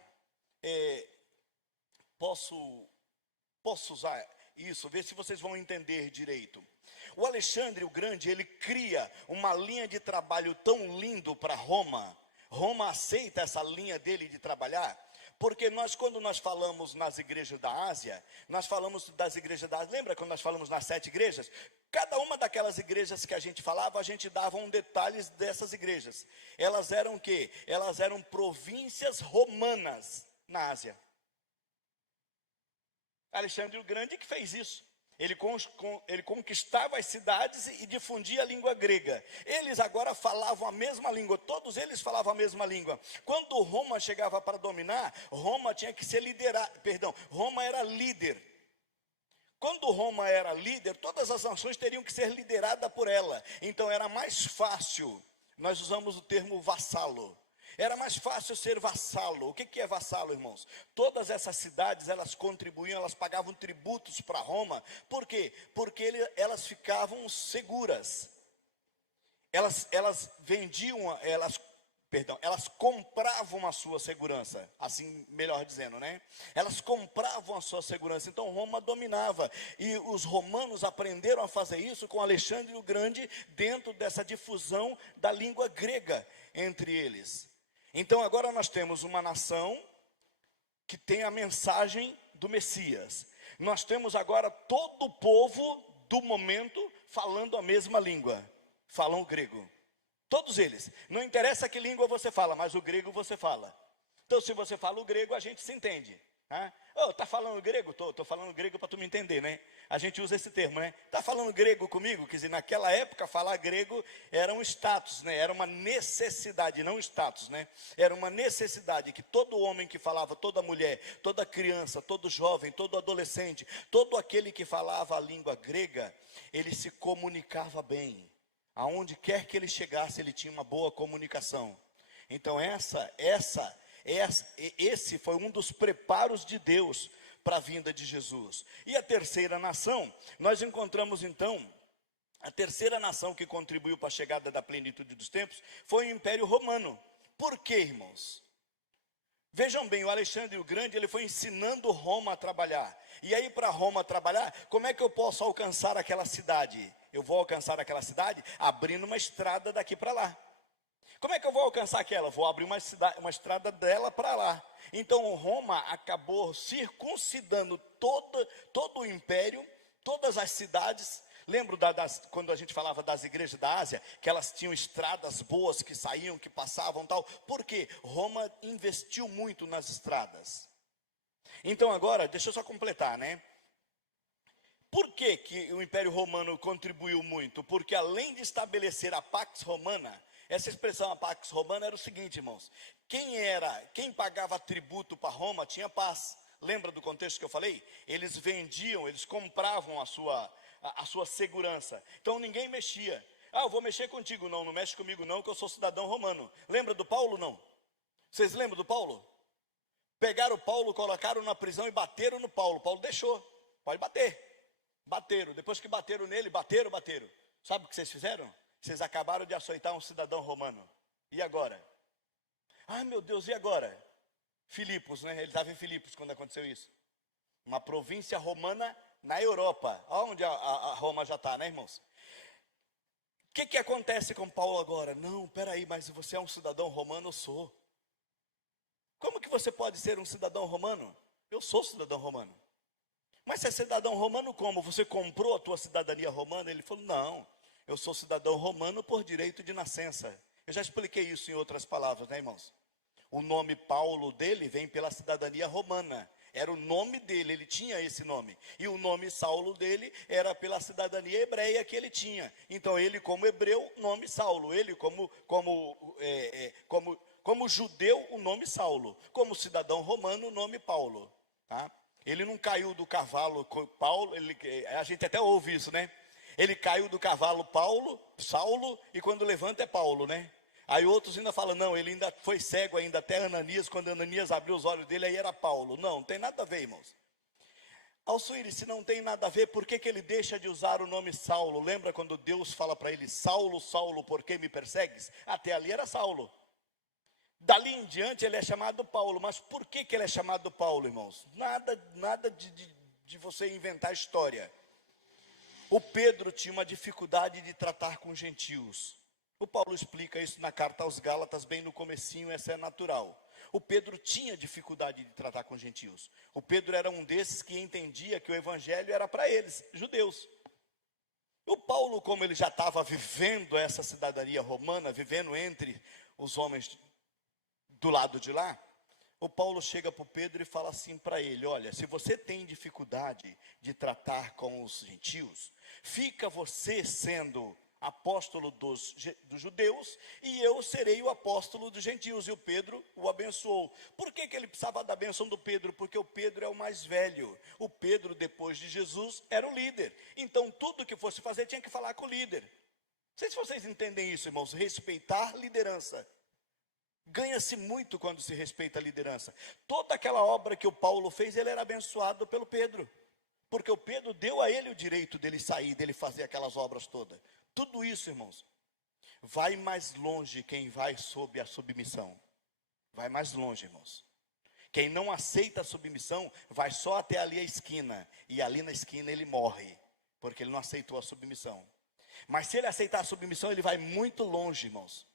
posso usar isso, ver se vocês vão entender direito. O Alexandre o Grande, ele cria uma linha de trabalho tão lindo para Roma. Roma aceita essa linha dele de trabalhar. Porque quando nós falamos nas igrejas da Ásia, nós falamos das igrejas da Ásia, lembra quando nós falamos nas 7 igrejas? Cada uma daquelas igrejas que a gente falava, a gente dava detalhes dessas igrejas. Elas eram o quê? Elas eram províncias romanas na Ásia. Alexandre o Grande que fez isso. Ele conquistava as cidades e difundia a língua grega. Eles agora falavam a mesma língua, todos eles falavam a mesma língua. Quando Roma chegava para dominar, Roma tinha que ser Roma era líder. Quando Roma era líder, todas as nações teriam que ser lideradas por ela. Então era mais fácil, nós usamos o termo vassalo. Era mais fácil ser vassalo. O que é vassalo, irmãos? Todas essas cidades, elas contribuíam, elas pagavam tributos para Roma. Por quê? Porque elas ficavam seguras. Elas vendiam, elas compravam a sua segurança. Assim, melhor dizendo, né? Elas compravam a sua segurança. Então Roma dominava. E os romanos aprenderam a fazer isso com Alexandre o Grande, dentro dessa difusão da língua grega entre eles. Então agora nós temos uma nação que tem a mensagem do Messias. Nós temos agora todo o povo do momento falando a mesma língua. Falam o grego. Todos eles. Não interessa que língua você fala, mas o grego você fala. Então se você fala o grego, a gente se entende. Tá falando grego? Tô falando grego para tu me entender, né? A gente usa esse termo, né? Tá falando grego comigo? Quer dizer, naquela época falar grego era um status, né? Era uma necessidade, não status, né? Era uma necessidade que todo homem que falava, toda mulher, toda criança, todo jovem, todo adolescente, todo aquele que falava a língua grega, ele se comunicava bem. Aonde quer que ele chegasse, ele tinha uma boa comunicação. Então esse foi um dos preparos de Deus para a vinda de Jesus. E a terceira nação, nós encontramos então, a terceira nação que contribuiu para a chegada da plenitude dos tempos, foi o Império Romano. Por quê, irmãos? Vejam bem, o Alexandre o Grande, ele foi ensinando Roma a trabalhar. E aí para Roma trabalhar, como é que eu posso alcançar aquela cidade? Eu vou alcançar aquela cidade abrindo uma estrada daqui para lá. Como é que eu vou alcançar aquela? Vou abrir uma estrada dela para lá. Então Roma acabou circuncidando todo o império, todas as cidades. Lembro quando a gente falava das igrejas da Ásia, que elas tinham estradas boas que saíam, que passavam tal. Por quê? Roma investiu muito nas estradas. Então agora, deixa eu só completar, né? Por que o Império Romano contribuiu muito? Porque além de estabelecer a Pax Romana, essa expressão, a Pax Romana, era o seguinte, irmãos. Quem pagava tributo para Roma tinha paz. Lembra do contexto que eu falei? Eles vendiam, eles compravam a sua segurança. Então ninguém mexia. Eu vou mexer contigo. Não mexe comigo não, que eu sou cidadão romano. Lembra do Paulo, não? Vocês lembram do Paulo? Pegaram o Paulo, colocaram na prisão e bateram no Paulo. Paulo deixou. Pode bater. Bateram. Depois que bateram nele, bateram. Sabe o que vocês fizeram? Vocês acabaram de açoitar um cidadão romano. E agora? Ai, meu Deus, e agora? Filipos, né? Ele estava em Filipos quando aconteceu isso. Uma província romana na Europa. Onde a Roma já está, né, irmãos? O que acontece com Paulo agora? Não, peraí, mas você é um cidadão romano? Eu sou. Como que você pode ser um cidadão romano? Eu sou cidadão romano. Mas você é cidadão romano como? Você comprou a tua cidadania romana? Ele falou, não. Eu sou cidadão romano por direito de nascença. Eu já expliquei isso em outras palavras, né, irmãos? O nome Paulo dele vem pela cidadania romana. Era o nome dele, ele tinha esse nome. E o nome Saulo dele era pela cidadania hebreia que ele tinha. Então ele como hebreu, nome Saulo. Ele como judeu, o nome Saulo. Como cidadão romano, o nome Paulo. Tá? Ele não caiu do cavalo Paulo, a gente até ouve isso, né? Ele caiu do cavalo Saulo, e quando levanta é Paulo, né? Aí outros ainda falam, não, ele ainda foi cego ainda até Ananias, quando Ananias abriu os olhos dele, aí era Paulo. Não tem nada a ver, irmãos. Alçuíri, se não tem nada a ver, por que ele deixa de usar o nome Saulo? Lembra quando Deus fala para ele, Saulo, Saulo, por que me persegues? Até ali era Saulo. Dali em diante ele é chamado Paulo, mas por que ele é chamado Paulo, irmãos? Nada de você inventar história. O Pedro tinha uma dificuldade de tratar com gentios. O Paulo explica isso na carta aos Gálatas, bem no comecinho, essa é natural. O Pedro tinha dificuldade de tratar com gentios. O Pedro era um desses que entendia que o evangelho era para eles, judeus. O Paulo, como ele já estava vivendo essa cidadania romana, vivendo entre os homens do lado de lá, o Paulo chega para o Pedro e fala assim para ele, olha, se você tem dificuldade de tratar com os gentios, fica você sendo apóstolo dos judeus, e eu serei o apóstolo dos gentios. E o Pedro o abençoou. Por que ele precisava da bênção do Pedro? Porque o Pedro é o mais velho. O Pedro, depois de Jesus, era o líder. Então, tudo que fosse fazer, tinha que falar com o líder. Não sei se vocês entendem isso, irmãos. Respeitar liderança. Ganha-se muito quando se respeita a liderança. Toda aquela obra que o Paulo fez, ele era abençoado pelo Pedro. Porque o Pedro deu a ele o direito dele sair, dele fazer aquelas obras todas. Tudo isso, irmãos, vai mais longe quem vai sob a submissão. Vai mais longe, irmãos. Quem não aceita a submissão, vai só até ali a esquina. E ali na esquina ele morre, porque ele não aceitou a submissão. Mas se ele aceitar a submissão, ele vai muito longe, irmãos.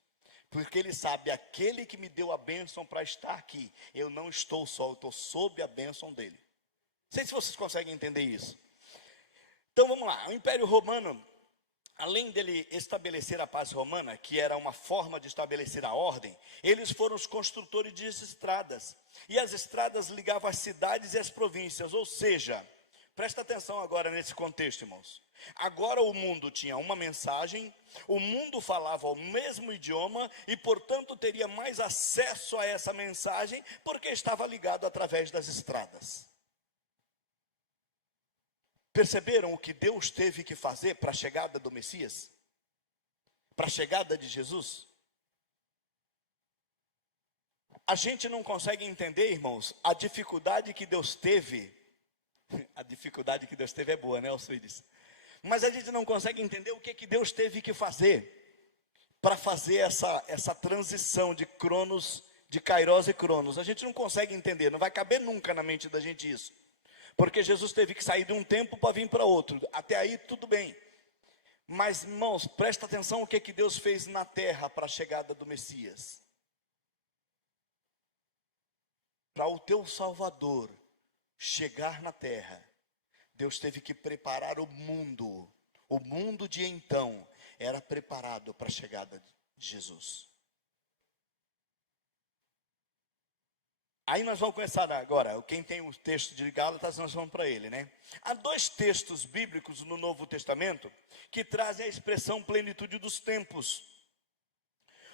Porque ele sabe, aquele que me deu a bênção para estar aqui, eu não estou só, eu estou sob a bênção dele. Não sei se vocês conseguem entender isso. Então vamos lá, o Império Romano, além dele estabelecer a paz romana, que era uma forma de estabelecer a ordem, eles foram os construtores de estradas. E as estradas ligavam as cidades e as províncias, ou seja, presta atenção agora nesse contexto, irmãos. Agora o mundo tinha uma mensagem, o mundo falava o mesmo idioma e, portanto, teria mais acesso a essa mensagem, porque estava ligado através das estradas. Perceberam o que Deus teve que fazer para a chegada do Messias? Para a chegada de Jesus? A gente não consegue entender, irmãos, a dificuldade que Deus teve. A dificuldade que Deus teve é boa, né, Alcides? Mas a gente não consegue entender o que Deus teve que fazer para fazer essa transição de Cronos, de Kairos e Cronos. A gente não consegue entender, não vai caber nunca na mente da gente isso. Porque Jesus teve que sair de um tempo para vir para outro. Até aí tudo bem. Mas, irmãos, presta atenção o que Deus fez na terra para a chegada do Messias. Para o teu Salvador chegar na terra, Deus teve que preparar o mundo. O mundo de então era preparado para a chegada de Jesus. Aí nós vamos começar agora, quem tem o texto de Gálatas, nós vamos para ele, né? Há dois textos bíblicos no Novo Testamento que trazem a expressão plenitude dos tempos.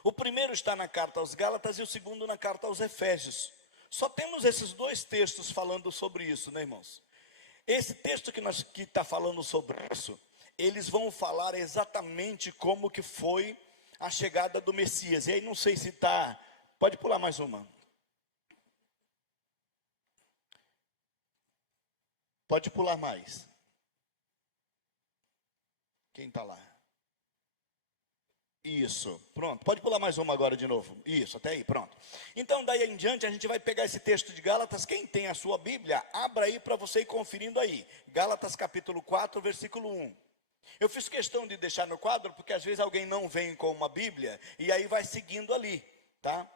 O primeiro está na carta aos Gálatas e o segundo na carta aos Efésios. Só temos esses dois textos falando sobre isso, né, irmãos? Esse texto que está falando sobre isso, eles vão falar exatamente como que foi a chegada do Messias. E aí não sei se está, pode pular mais uma. Pode pular mais. Quem está lá? Isso, pronto. Pode pular mais uma agora de novo. Isso, até aí, pronto. Então, daí em diante, a gente vai pegar esse texto de Gálatas. Quem tem a sua Bíblia, abra aí para você ir conferindo aí. Gálatas capítulo 4, versículo 1. Eu fiz questão de deixar no quadro, porque às vezes alguém não vem com uma Bíblia, e aí vai seguindo ali, tá?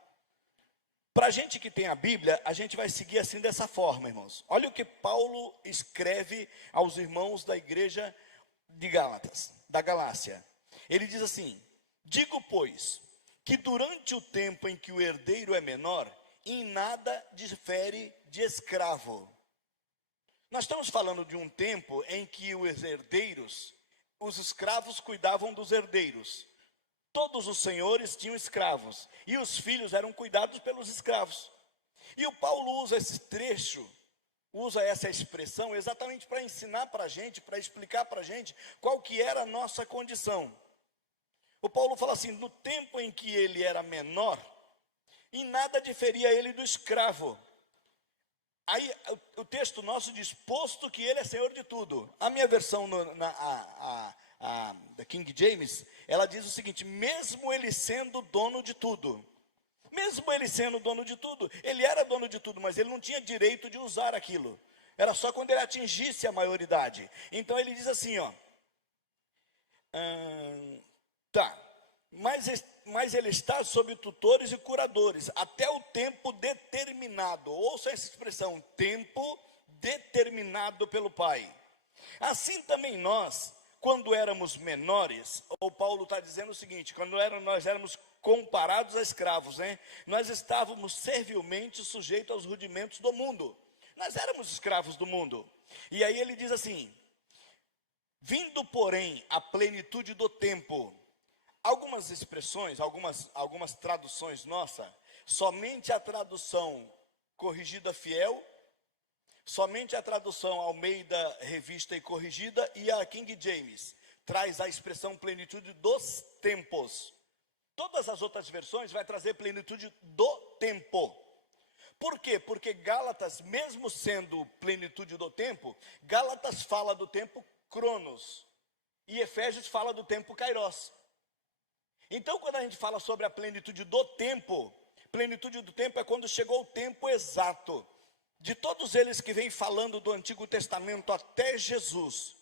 Para a gente que tem a Bíblia, a gente vai seguir assim dessa forma, irmãos. Olha o que Paulo escreve aos irmãos da igreja de Gálatas, da Galácia. Ele diz assim: digo, pois, que durante o tempo em que o herdeiro é menor, em nada difere de escravo. Nós estamos falando de um tempo em que os herdeiros, os escravos cuidavam dos herdeiros. Todos os senhores tinham escravos, e os filhos eram cuidados pelos escravos. E o Paulo usa esse trecho, usa essa expressão exatamente para ensinar para a gente, para explicar para a gente qual que era a nossa condição. O Paulo fala assim, no tempo em que ele era menor, em nada diferia ele do escravo. Aí o texto nosso diz, posto que ele é senhor de tudo. A minha versão, da King James, ela diz o seguinte, mesmo ele sendo dono de tudo. Mesmo ele sendo dono de tudo, ele era dono de tudo, mas ele não tinha direito de usar aquilo. Era só quando ele atingisse a maioridade. Então ele diz assim, ó. Mas ele está sob tutores e curadores, até o tempo determinado. Ouça essa expressão, tempo determinado pelo Pai. Assim também nós, quando éramos menores, o Paulo está dizendo o seguinte, nós éramos comparados a escravos, né? Nós estávamos servilmente sujeitos aos rudimentos do mundo. Nós éramos escravos do mundo. E aí ele diz assim, vindo porém a plenitude do tempo. Algumas expressões, algumas traduções nossas, somente a tradução Corrigida Fiel, somente a tradução Almeida Revista e Corrigida e a King James traz a expressão plenitude dos tempos. Todas as outras versões vai trazer plenitude do tempo. Por quê? Porque Gálatas, mesmo sendo plenitude do tempo, Gálatas fala do tempo Cronos e Efésios fala do tempo Kairos. Então, quando a gente fala sobre a plenitude do tempo é quando chegou o tempo exato. De todos eles que vêm falando do Antigo Testamento até Jesus,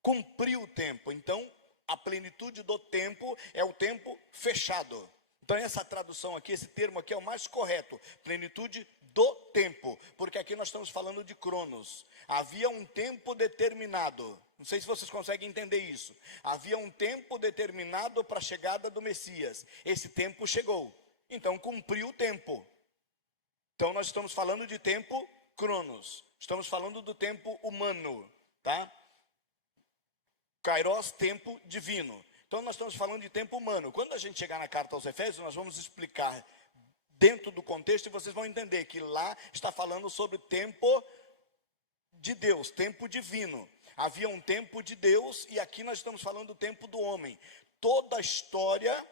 cumpriu o tempo. Então, a plenitude do tempo é o tempo fechado. Então, essa tradução aqui, esse termo aqui é o mais correto. Plenitude do tempo. Porque aqui nós estamos falando de Cronos. Havia um tempo determinado. Não sei se vocês conseguem entender isso. Havia um tempo determinado para a chegada do Messias. Esse tempo chegou. Então, cumpriu o tempo. Então, nós estamos falando de tempo Cronos. Estamos falando do tempo humano, tá? Kairos, tempo divino. Então, nós estamos falando de tempo humano. Quando a gente chegar na carta aos Efésios, nós vamos explicar dentro do contexto e vocês vão entender que lá está falando sobre o tempo de Deus, tempo divino. Havia um tempo de Deus e aqui nós estamos falando do tempo do homem. Toda a história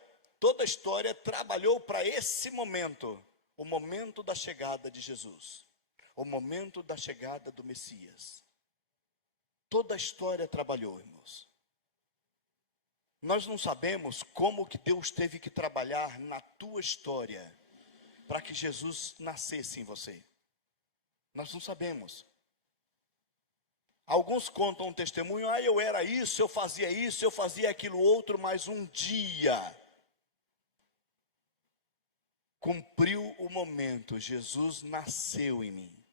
trabalhou para esse momento, o momento da chegada de Jesus, o momento da chegada do Messias. Toda a história trabalhou, irmãos. Nós não sabemos como que Deus teve que trabalhar na tua história para que Jesus nascesse em você. Nós não sabemos. Alguns contam um testemunho, eu era isso, eu fazia aquilo outro, mas um dia cumpriu o momento, Jesus nasceu em mim.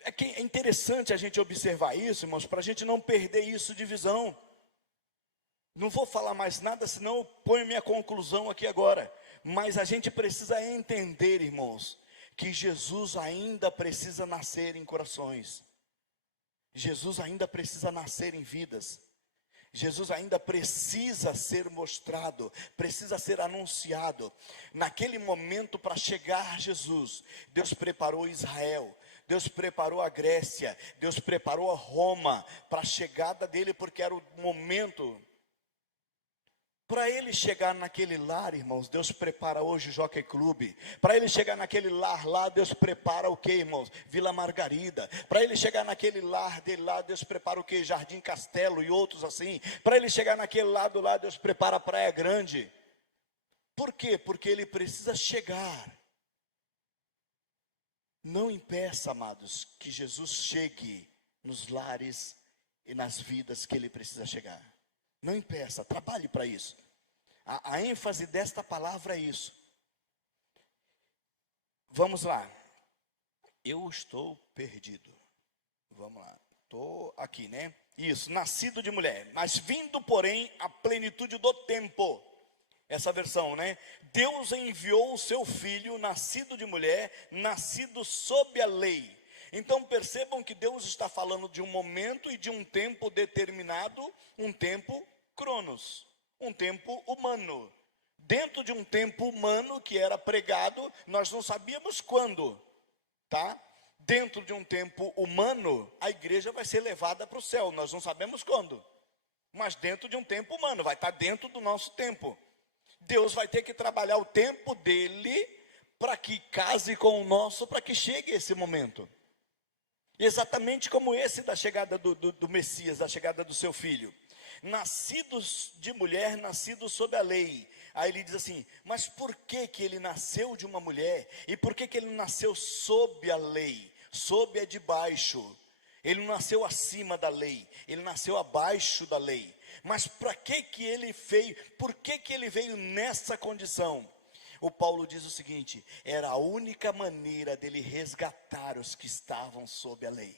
É interessante a gente observar isso, irmãos, para a gente não perder isso de visão. Não vou falar mais nada, senão eu ponho minha conclusão aqui agora. Mas a gente precisa entender, irmãos, que Jesus ainda precisa nascer em corações. Jesus ainda precisa nascer em vidas. Jesus ainda precisa ser mostrado, precisa ser anunciado. Naquele momento, para chegar a Jesus, Deus preparou Israel, Deus preparou a Grécia, Deus preparou a Roma para a chegada dele, porque era o momento. Para ele chegar naquele lar, irmãos, Deus prepara hoje o Jockey Club. Para ele chegar naquele lar lá, Deus prepara o que, irmãos? Vila Margarida. Para ele chegar naquele lar dele lá, Deus prepara o que? Jardim Castelo e outros assim. Para ele chegar naquele lado lá, Deus prepara a Praia Grande. Por quê? Porque ele precisa chegar. Não impeça, amados, que Jesus chegue nos lares e nas vidas que ele precisa chegar. Não impeça, trabalhe para isso. A ênfase desta palavra é isso. Vamos lá. Eu estou perdido. Vamos lá. Estou aqui, né? Isso, nascido de mulher. Mas vindo, porém, a plenitude do tempo. Essa versão, né? Deus enviou o seu filho, nascido de mulher, nascido sob a lei. Então percebam que Deus está falando de um momento e de um tempo determinado, um tempo cronos, um tempo humano. Dentro de um tempo humano que era pregado, nós não sabíamos quando, tá? Dentro de um tempo humano, a igreja vai ser levada para o céu, nós não sabemos quando. Mas dentro de um tempo humano, vai estar dentro do nosso tempo. Deus vai ter que trabalhar o tempo dele para que case com o nosso, para que chegue esse momento. Exatamente como esse da chegada do Messias, da chegada do seu filho. Nascidos de mulher, nascidos sob a lei. Aí ele diz assim, mas por que que ele nasceu de uma mulher? E por que que ele nasceu sob a lei? Sob é de baixo. Ele não nasceu acima da lei, ele nasceu abaixo da lei. Mas para que que ele veio? Por que que ele veio nessa condição? O Paulo diz o seguinte: era a única maneira dele resgatar os que estavam sob a lei.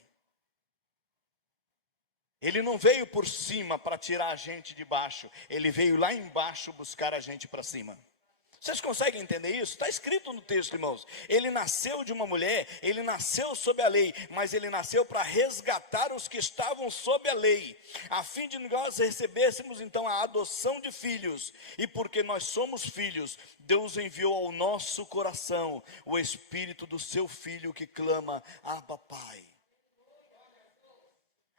Ele não veio por cima para tirar a gente de baixo, ele veio lá embaixo buscar a gente para cima. Vocês conseguem entender isso? Está escrito no texto, irmãos. Ele nasceu de uma mulher, ele nasceu sob a lei, mas ele nasceu para resgatar os que estavam sob a lei, a fim de nós recebêssemos então a adoção de filhos. E porque nós somos filhos, Deus enviou ao nosso coração o Espírito do seu Filho que clama, Abba Pai.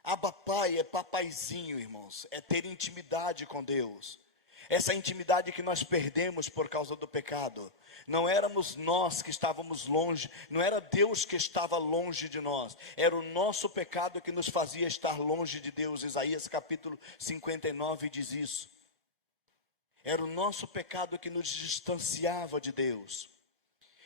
Abba Pai é papaizinho, irmãos, é ter intimidade com Deus. Essa intimidade que nós perdemos por causa do pecado. Não éramos nós que estávamos longe, não era Deus que estava longe de nós, era o nosso pecado que nos fazia estar longe de Deus. Isaías capítulo 59 diz isso. Era o nosso pecado que nos distanciava de Deus.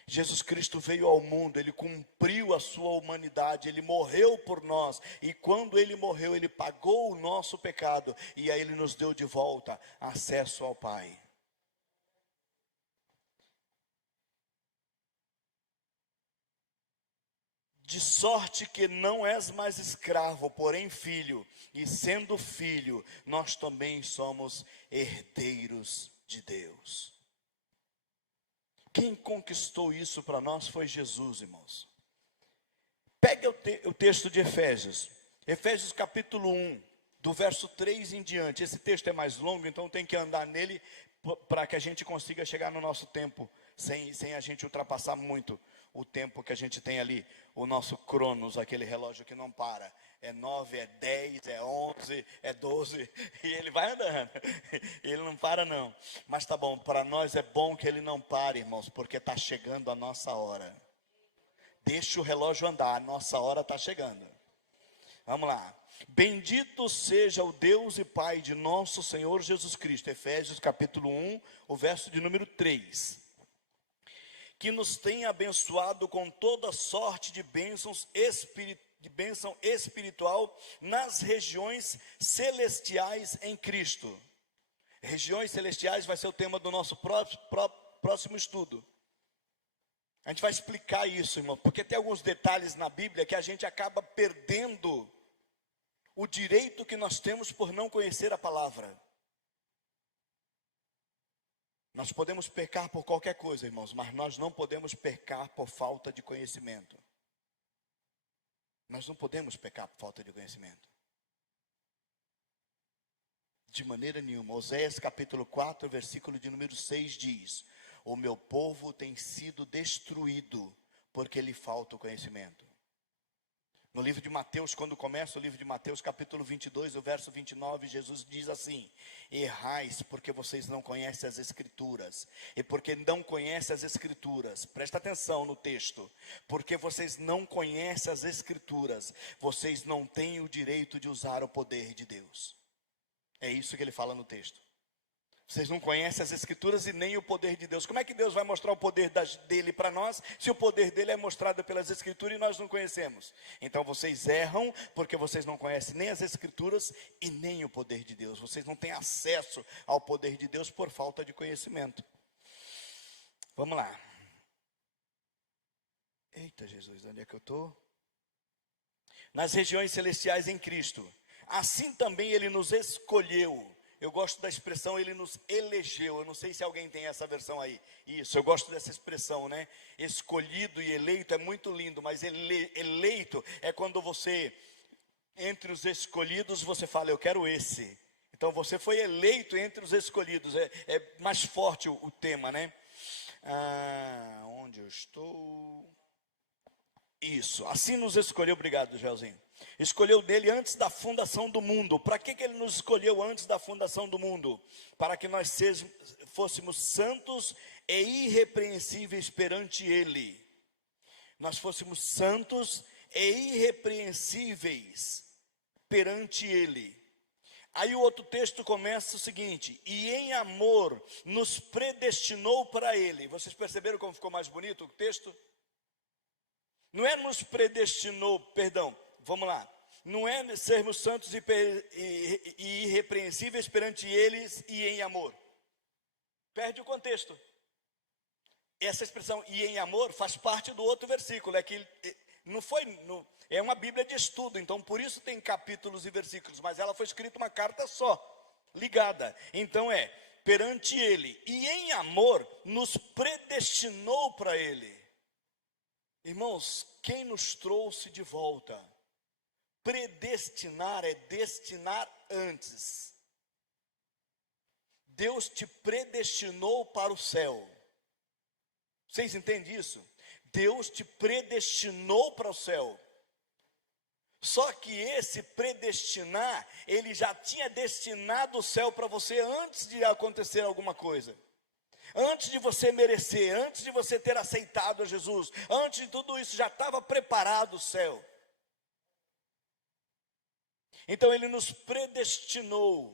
Jesus Cristo veio ao mundo, ele cumpriu a sua humanidade, ele morreu por nós, e quando ele morreu, ele pagou o nosso pecado, e aí ele nos deu de volta acesso ao Pai. De sorte que não és mais escravo, porém filho, e sendo filho, nós também somos herdeiros de Deus. Quem conquistou isso para nós foi Jesus, irmãos. Pega o texto de Efésios. Efésios capítulo 1, do verso 3 em diante. Esse texto é mais longo, então tem que andar nele para que a gente consiga chegar no nosso tempo, sem a gente ultrapassar muito o tempo que a gente tem ali, o nosso cronos, aquele relógio que não para. É 9, é 10, é 11, é 12, e ele vai andando, ele não para não. Mas tá bom, para nós é bom que ele não pare, irmãos, porque está chegando a nossa hora. Deixa o relógio andar, a nossa hora está chegando. Vamos lá. Bendito seja o Deus e Pai de nosso Senhor Jesus Cristo. Efésios capítulo 1, o verso de número 3. Que nos tem abençoado com toda sorte de bênçãos de bênção espiritual nas regiões celestiais em Cristo. Regiões celestiais vai ser o tema do nosso próximo estudo. A gente vai explicar isso, irmão, porque tem alguns detalhes na Bíblia que a gente acaba perdendo o direito que nós temos por não conhecer a palavra. Nós podemos pecar por qualquer coisa, irmãos, mas nós não podemos pecar por falta de conhecimento. Nós não podemos pecar por falta de conhecimento. De maneira nenhuma. Oséias capítulo 4, versículo de número 6 diz: o meu povo tem sido destruído porque lhe falta o conhecimento. No livro de Mateus, quando começa o livro de Mateus, capítulo 22, o verso 29, Jesus diz assim: errais porque vocês não conhecem as Escrituras. E porque não conhecem as Escrituras, presta atenção no texto, porque vocês não conhecem as Escrituras, vocês não têm o direito de usar o poder de Deus. É isso que ele fala no texto. Vocês não conhecem as Escrituras e nem o poder de Deus. Como é que Deus vai mostrar o poder dele para nós, se o poder dele é mostrado pelas Escrituras e nós não conhecemos? Então vocês erram, porque vocês não conhecem nem as Escrituras e nem o poder de Deus. Vocês não têm acesso ao poder de Deus por falta de conhecimento. Vamos lá. Eita Jesus, onde é que eu estou? Nas regiões celestiais em Cristo. Assim também ele nos escolheu eu gosto da expressão, ele nos elegeu. Eu não sei se alguém tem essa versão aí. Isso, eu gosto dessa expressão, né? Escolhido e eleito é muito lindo, mas eleito é quando você, entre os escolhidos, você fala, eu quero esse. Então você foi eleito entre os escolhidos. É mais forte o tema, né? Onde eu estou? Isso, assim nos escolheu, obrigado, Gelzinho. Escolheu dele antes da fundação do mundo. Para que ele nos escolheu antes da fundação do mundo? Para que nós fôssemos santos e irrepreensíveis perante ele. Nós fôssemos santos e irrepreensíveis perante ele. Aí o outro texto começa o seguinte: e em amor nos predestinou para ele. Vocês perceberam como ficou mais bonito o texto? Não é nos predestinou, perdão, vamos lá. Não é sermos santos e irrepreensíveis perante eles e em amor. Perde o contexto. Essa expressão e em amor faz parte do outro versículo. É que não foi, é uma Bíblia de estudo, então por isso tem capítulos e versículos, mas ela foi escrita uma carta só, ligada. Então perante ele e em amor nos predestinou para ele. Irmãos, quem nos trouxe de volta? Predestinar é destinar antes. Deus te predestinou para o céu. Vocês entendem isso? Deus te predestinou para o céu. Só que esse predestinar, ele já tinha destinado o céu para você antes de acontecer alguma coisa. Antes de você merecer, antes de você ter aceitado a Jesus, antes de tudo isso, já estava preparado o céu. Então ele nos predestinou,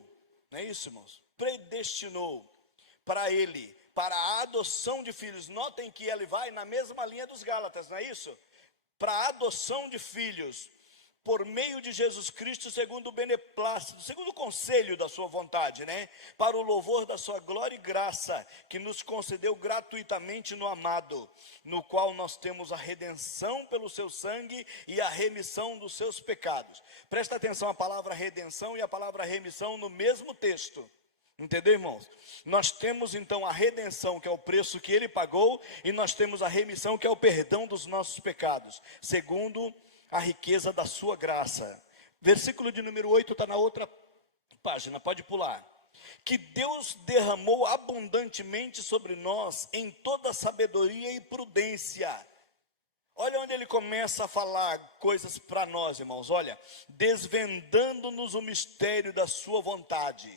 não é isso, irmãos? Predestinou para ele, para a adoção de filhos. Notem que ele vai na mesma linha dos Gálatas, não é isso? Para a adoção de filhos, por meio de Jesus Cristo, segundo o beneplácito, segundo o conselho da sua vontade, né? Para o louvor da sua glória e graça, que nos concedeu gratuitamente no amado, no qual nós temos a redenção pelo seu sangue e a remissão dos seus pecados. Presta atenção, a palavra redenção e a palavra remissão no mesmo texto. Entendeu, irmãos? Nós temos então a redenção, que é o preço que ele pagou, e nós temos a remissão, que é o perdão dos nossos pecados, segundo a riqueza da sua graça. Versículo de número 8 está na outra página, pode pular. Que Deus derramou abundantemente sobre nós em toda sabedoria e prudência. Olha onde ele começa a falar coisas para nós, irmãos. Olha, desvendando-nos o mistério da sua vontade.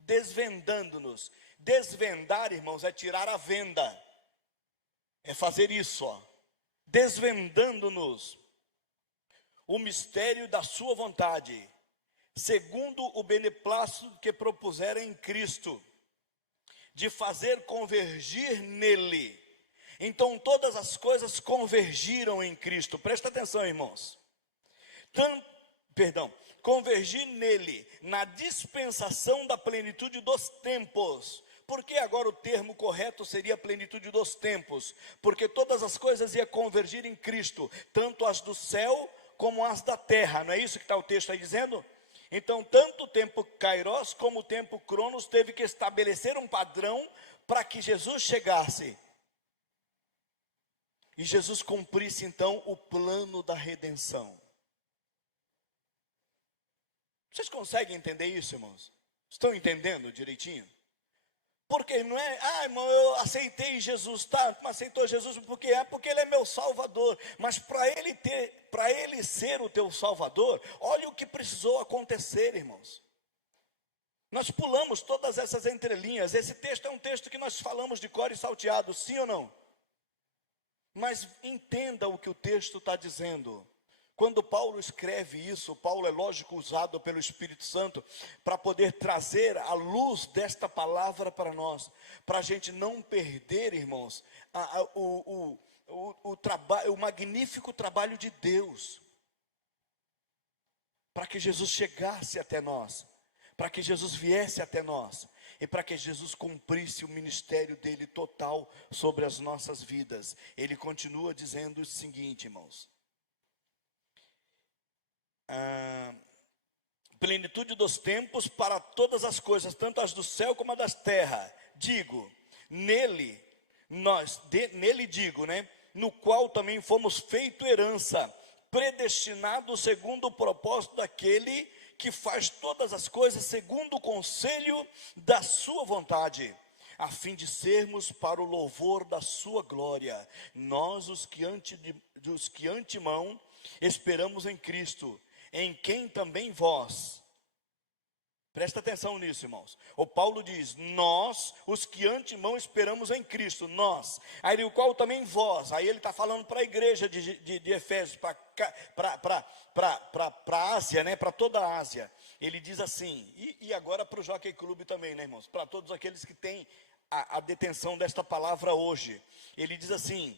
Desvendando-nos. Desvendar, irmãos, é tirar a venda. É fazer isso, ó. Desvendando-nos o mistério da sua vontade, segundo o beneplácito que propusera em Cristo, de fazer convergir nele. Então todas as coisas convergiram em Cristo. Presta atenção, irmãos. Convergir nele, na dispensação da plenitude dos tempos. Por que agora o termo correto seria plenitude dos tempos? Porque todas as coisas iam convergir em Cristo, tanto as do céu como as da terra. Não é isso que está o texto aí dizendo? Então, tanto o tempo Kairos como o tempo Cronos teve que estabelecer um padrão para que Jesus chegasse. E Jesus cumprisse então o plano da redenção. Vocês conseguem entender isso, irmãos? Estão entendendo direitinho? Porque não é, irmão, eu aceitei Jesus, tá? Mas aceitou Jesus porque ele é meu Salvador. Mas para ele ser o teu Salvador, olha o que precisou acontecer, irmãos. Nós pulamos todas essas entrelinhas. Esse texto é um texto que nós falamos de cor e salteado, sim ou não? Mas entenda o que o texto está dizendo. Quando Paulo escreve isso, Paulo é lógico usado pelo Espírito Santo para poder trazer a luz desta palavra para nós, para a gente não perder, irmãos, o magnífico trabalho de Deus, para que Jesus chegasse até nós, para que Jesus viesse até nós, e para que Jesus cumprisse o ministério dele total sobre as nossas vidas. Ele continua dizendo o seguinte, irmãos. plenitude dos tempos para todas as coisas, tanto as do céu como as da terra. Digo, nele digo, né? No qual também fomos feito herança, predestinados segundo o propósito daquele que faz todas as coisas segundo o conselho da sua vontade, a fim de sermos para o louvor da sua glória, nós os que antemão esperamos em Cristo, em quem também vós, presta atenção nisso, irmãos. O Paulo diz, nós, os que antemão esperamos em Cristo, nós. Aí o qual também vós. Aí ele está falando para a igreja de Efésios, para a Ásia, né? Para toda a Ásia. Ele diz assim, e agora para o Jockey Club também, né, irmãos? Para todos aqueles que têm a detenção desta palavra hoje. Ele diz assim,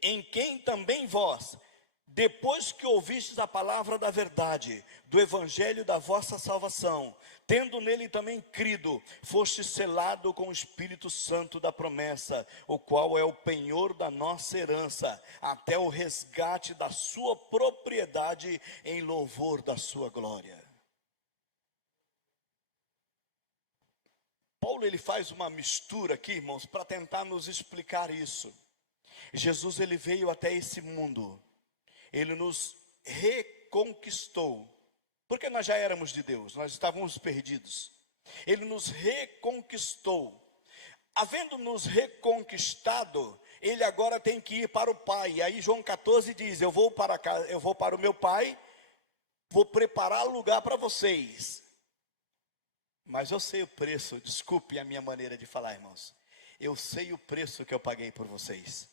em quem também vós, depois que ouvistes a palavra da verdade, do evangelho da vossa salvação, tendo nele também crido, foste selado com o Espírito Santo da promessa, o qual é o penhor da nossa herança, até o resgate da sua propriedade, em louvor da sua glória. Paulo, ele faz uma mistura aqui, irmãos, para tentar nos explicar isso. Jesus, ele veio até esse mundo, ele nos reconquistou, porque nós já éramos de Deus, nós estávamos perdidos. Ele nos reconquistou. Havendo nos reconquistado, ele agora tem que ir para o Pai. E aí João 14 diz, eu vou para o meu Pai, vou preparar lugar para vocês. Mas eu sei o preço, desculpe a minha maneira de falar, irmãos. Eu sei o preço que eu paguei por vocês.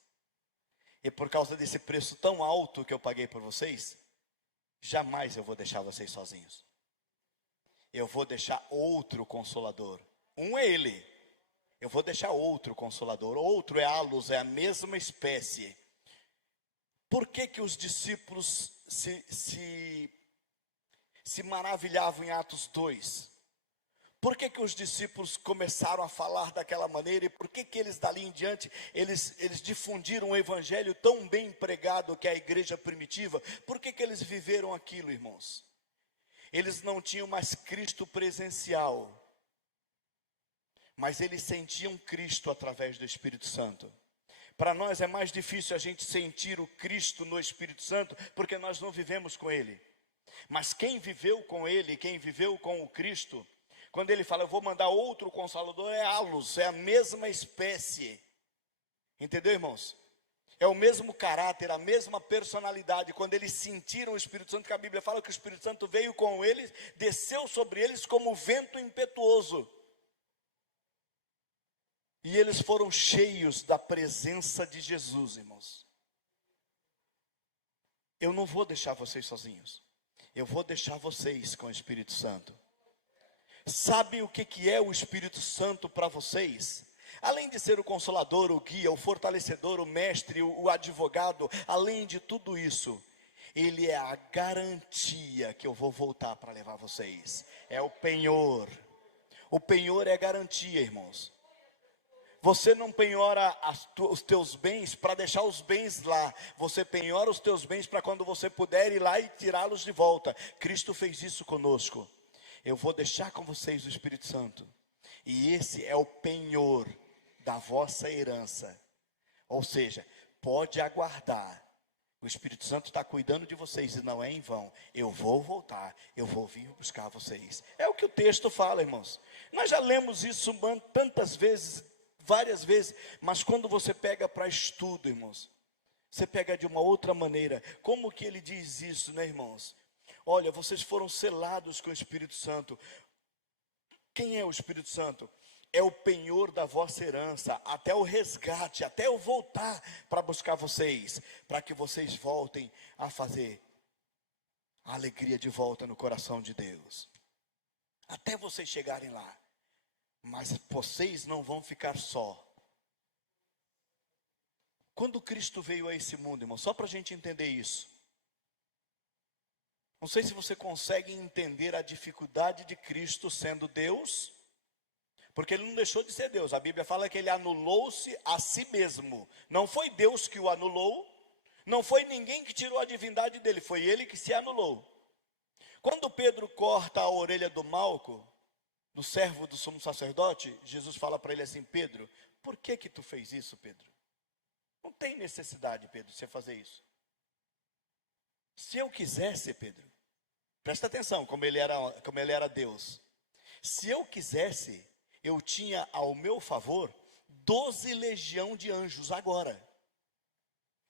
E por causa desse preço tão alto que eu paguei por vocês, jamais eu vou deixar vocês sozinhos. Eu vou deixar outro Consolador. Um é Ele. Eu vou deixar outro Consolador. Outro é Alos, é a mesma espécie. Por que que os discípulos se maravilhavam em Atos 2? Por que que os discípulos começaram a falar daquela maneira? E por que que eles dali em diante, eles difundiram um evangelho tão bem pregado que é a igreja primitiva? Por que que eles viveram aquilo, irmãos? Eles não tinham mais Cristo presencial, mas eles sentiam Cristo através do Espírito Santo. Para nós é mais difícil a gente sentir o Cristo no Espírito Santo, porque nós não vivemos com Ele. Mas quem viveu com Ele, quem viveu com o Cristo, quando ele fala, eu vou mandar outro Consolador, é Alos, é a mesma espécie. Entendeu, irmãos? É o mesmo caráter, a mesma personalidade. Quando eles sentiram o Espírito Santo, que a Bíblia fala que o Espírito Santo veio com eles, desceu sobre eles como vento impetuoso. E eles foram cheios da presença de Jesus, irmãos. Eu não vou deixar vocês sozinhos. Eu vou deixar vocês com o Espírito Santo. Sabe o que é o Espírito Santo para vocês? Além de ser o consolador, o guia, o fortalecedor, o mestre, o advogado, além de tudo isso, ele é a garantia que eu vou voltar para levar vocês. É o penhor. O penhor é a garantia, irmãos. Você não penhora os teus bens para deixar os bens lá. Você penhora os teus bens para quando você puder ir lá e tirá-los de volta. Cristo fez isso conosco. Eu vou deixar com vocês o Espírito Santo. E esse é o penhor da vossa herança. Ou seja, pode aguardar. O Espírito Santo está cuidando de vocês e não é em vão. Eu vou voltar, eu vou vir buscar vocês. É o que o texto fala, irmãos. Nós já lemos isso tantas vezes, várias vezes. Mas quando você pega para estudo, irmãos, você pega de uma outra maneira. Como que ele diz isso, né, irmãos? Olha, vocês foram selados com o Espírito Santo. Quem é o Espírito Santo? É o penhor da vossa herança, até o resgate, até eu voltar para buscar vocês, para que vocês voltem a fazer a alegria de volta no coração de Deus. Até vocês chegarem lá. Mas vocês não vão ficar só. Quando Cristo veio a esse mundo, irmão, só para a gente entender isso. Não sei se você consegue entender a dificuldade de Cristo sendo Deus, porque ele não deixou de ser Deus. A Bíblia fala que ele anulou-se a si mesmo. Não foi Deus que o anulou, Não foi ninguém que tirou a divindade dele, foi ele que se anulou. Quando Pedro corta a orelha do Malco, do servo do sumo sacerdote, Jesus fala para ele assim: Pedro, por que tu fez isso, Pedro? Não tem necessidade, Pedro, de você fazer isso. Se eu quisesse, Pedro, presta atenção, como ele era Deus. Se eu quisesse, eu tinha ao meu favor 12 legiões de anjos agora.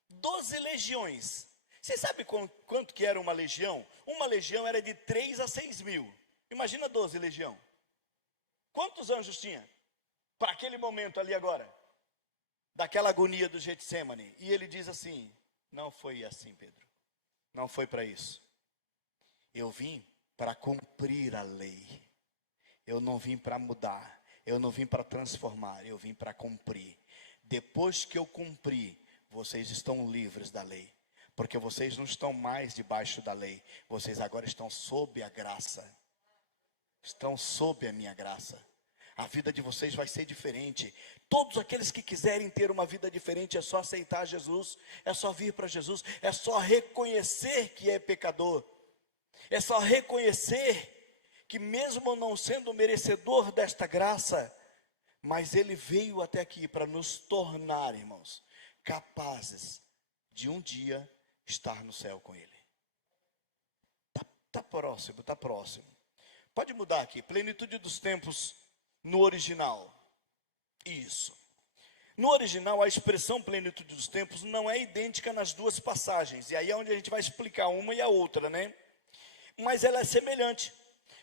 12 legiões. Você sabe quanto que era uma legião? Uma legião era de 3 a 6 mil. Imagina 12 legião. Quantos anjos tinha? Para aquele momento ali agora. Daquela agonia do Getsemane. E ele diz assim: não foi assim, Pedro. Não foi para isso. Eu vim para cumprir a lei. Eu não vim para mudar. Eu não vim para transformar. Eu vim para cumprir. Depois que eu cumprir, vocês estão livres da lei. Porque vocês não estão mais debaixo da lei. Vocês agora estão sob a graça. Estão sob a minha graça. A vida de vocês vai ser diferente. Todos aqueles que quiserem ter uma vida diferente, é só aceitar Jesus, é só vir para Jesus, é só reconhecer que é pecador, é só reconhecer que mesmo não sendo merecedor desta graça, mas Ele veio até aqui para nos tornar, irmãos, capazes de um dia estar no céu com Ele. Tá próximo, tá próximo. Pode mudar aqui, plenitude dos tempos no original. Isso. No original, a expressão plenitude dos tempos não é idêntica nas duas passagens. E aí é onde a gente vai explicar uma e a outra, né? Mas ela é semelhante.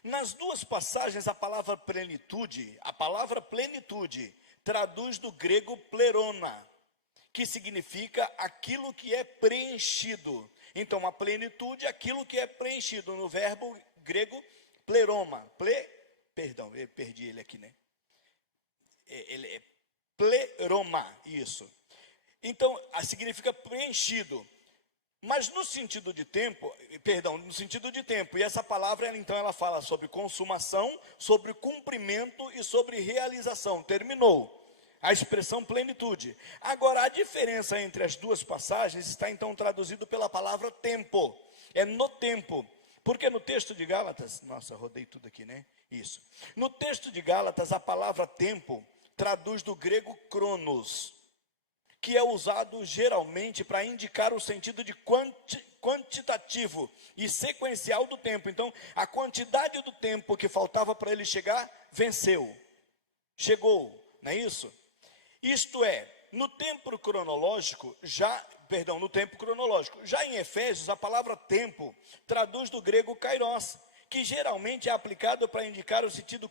Nas duas passagens, a palavra plenitude traduz do grego plerona, que significa aquilo que é preenchido. Então, a plenitude é aquilo que é preenchido, no verbo grego pleroma. Perdão, eu perdi ele aqui, né? Ele é pleroma, isso. Então, significa preenchido. Mas no sentido de tempo, e essa palavra, então, ela fala sobre consumação, sobre cumprimento e sobre realização. Terminou. A expressão plenitude. Agora, a diferença entre as duas passagens está, então, traduzido pela palavra tempo. É no tempo. Porque no texto de Gálatas, nossa, rodei tudo aqui, né? Isso. No texto de Gálatas, a palavra tempo traduz do grego cronos, que é usado geralmente para indicar o sentido de quantitativo e sequencial do tempo. Então, a quantidade do tempo que faltava para ele chegar, venceu. Chegou, não é isso? Isto é, no tempo cronológico, já em Efésios, a palavra tempo traduz do grego kairos, que geralmente é aplicado para indicar o sentido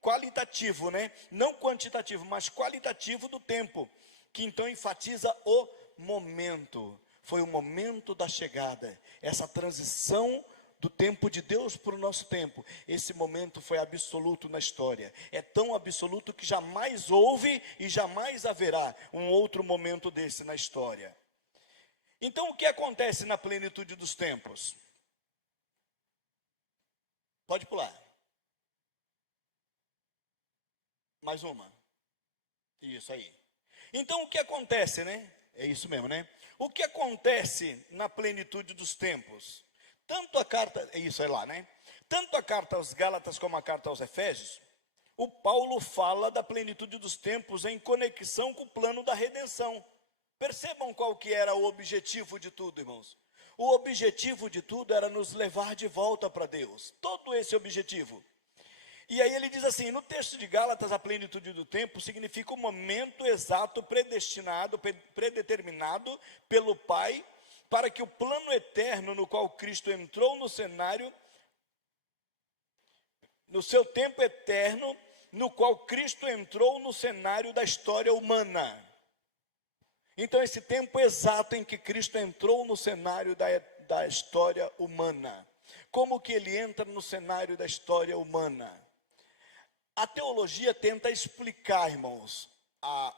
qualitativo, né? Não quantitativo, mas qualitativo do tempo, que então enfatiza o momento. Foi o momento da chegada, essa transição do tempo de Deus para o nosso tempo. Esse momento foi absoluto na história. É tão absoluto que jamais houve e jamais haverá um outro momento desse na história. Então, o que acontece na plenitude dos tempos? Pode pular. Mais uma. Isso aí. Então, o que acontece, né? É isso mesmo, né? O que acontece na plenitude dos tempos? Tanto a carta, isso é lá, né? Tanto a carta aos Gálatas como a carta aos Efésios, o Paulo fala da plenitude dos tempos em conexão com o plano da redenção. Percebam qual que era o objetivo de tudo, irmãos. O objetivo de tudo era nos levar de volta para Deus. Todo esse objetivo. E aí ele diz assim, no texto de Gálatas, a plenitude do tempo significa o momento exato, predestinado, predeterminado pelo Pai, para que o plano eterno no qual Cristo entrou no cenário, no seu tempo eterno, no qual Cristo entrou no cenário da história humana. Então, esse tempo exato em que Cristo entrou no cenário da história humana. Como que ele entra no cenário da história humana? A teologia tenta explicar, irmãos,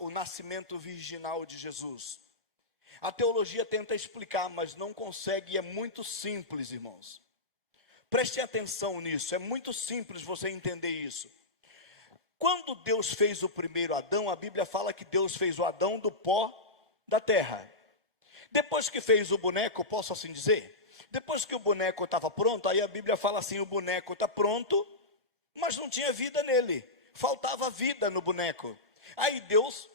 o nascimento virginal de Jesus. A teologia tenta explicar, mas não consegue, e é muito simples, irmãos. Prestem atenção nisso, é muito simples você entender isso. Quando Deus fez o primeiro Adão, a Bíblia fala que Deus fez o Adão do pó da terra. Depois que fez o boneco, posso assim dizer? Depois que o boneco estava pronto, aí a Bíblia fala assim, o boneco está pronto, mas não tinha vida nele, faltava vida no boneco. Aí Deus,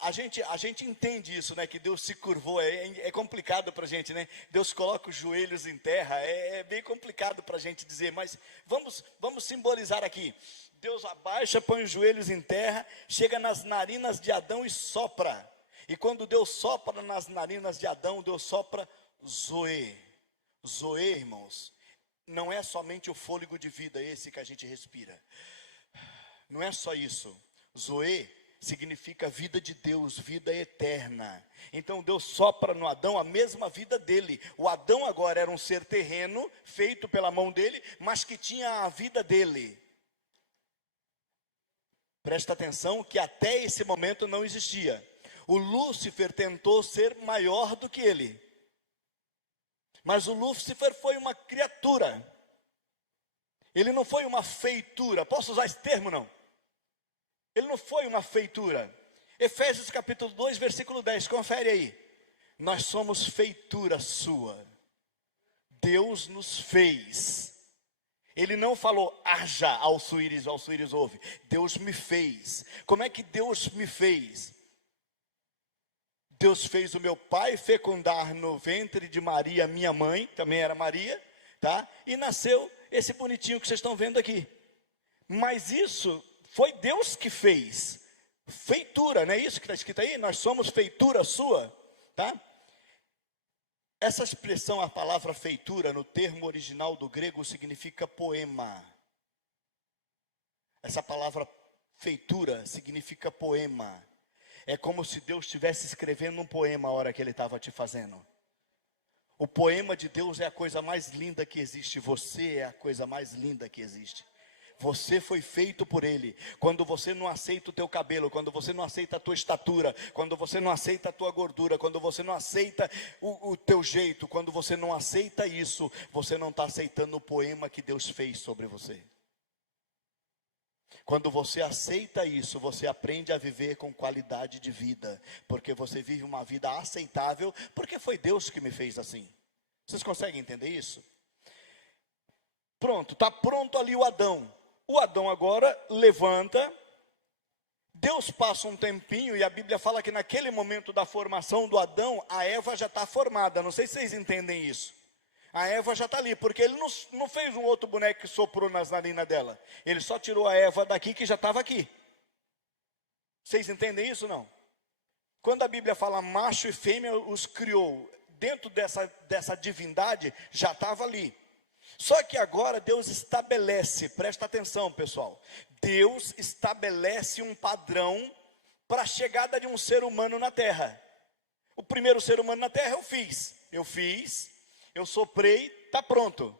a gente entende isso, né, que Deus se curvou, é complicado para a gente, né, Deus coloca os joelhos em terra, é bem complicado para a gente dizer, mas vamos simbolizar aqui. Deus abaixa, põe os joelhos em terra, chega nas narinas de Adão e sopra. E quando Deus sopra nas narinas de Adão, Deus sopra Zoe. Zoe, irmãos, não é somente o fôlego de vida esse que a gente respira. Não é só isso. Zoe significa vida de Deus, vida eterna. Então Deus sopra no Adão a mesma vida dele. O Adão agora era um ser terreno, feito pela mão dele, mas que tinha a vida dele. Presta atenção que até esse momento não existia. O Lúcifer tentou ser maior do que ele. Mas o Lúcifer foi uma criatura. Ele não foi uma feitura. Posso usar esse termo, não? Ele não foi uma feitura. Efésios capítulo 2, versículo 10, confere aí. Nós somos feitura sua. Deus nos fez. Ele não falou, haja ao Suíris ouve. Deus me fez. Como é que Deus me fez? Deus fez o meu pai fecundar no ventre de Maria, minha mãe, também era Maria, tá? E nasceu esse bonitinho que vocês estão vendo aqui. Mas isso foi Deus que fez. Feitura, não é isso que está escrito aí? Nós somos feitura sua, tá? Essa expressão, a palavra feitura, no termo original do grego, significa poema. Essa palavra feitura significa poema. É como se Deus estivesse escrevendo um poema a hora que Ele estava te fazendo. O poema de Deus é a coisa mais linda que existe. Você é a coisa mais linda que existe. Você foi feito por Ele. Quando você não aceita o teu cabelo, quando você não aceita a tua estatura, quando você não aceita a tua gordura, quando você não aceita o teu jeito, quando você não aceita isso, você não está aceitando o poema que Deus fez sobre você. Quando você aceita isso, você aprende a viver com qualidade de vida, porque você vive uma vida aceitável, porque foi Deus que me fez assim. Vocês conseguem entender isso? Pronto, está pronto ali o Adão. O Adão agora levanta, Deus passa um tempinho, e a Bíblia fala que naquele momento da formação do Adão, a Eva já está formada, não sei se vocês entendem isso. A Eva já está ali, porque ele não fez um outro boneco que soprou nas narinas dela. Ele só tirou a Eva daqui que já estava aqui. Vocês entendem isso, não? Quando a Bíblia fala macho e fêmea, os criou, dentro dessa divindade, já estava ali. Só que agora Deus estabelece, presta atenção pessoal, Deus estabelece um padrão para a chegada de um ser humano na terra. O primeiro ser humano na terra eu fiz, eu soprei, está pronto.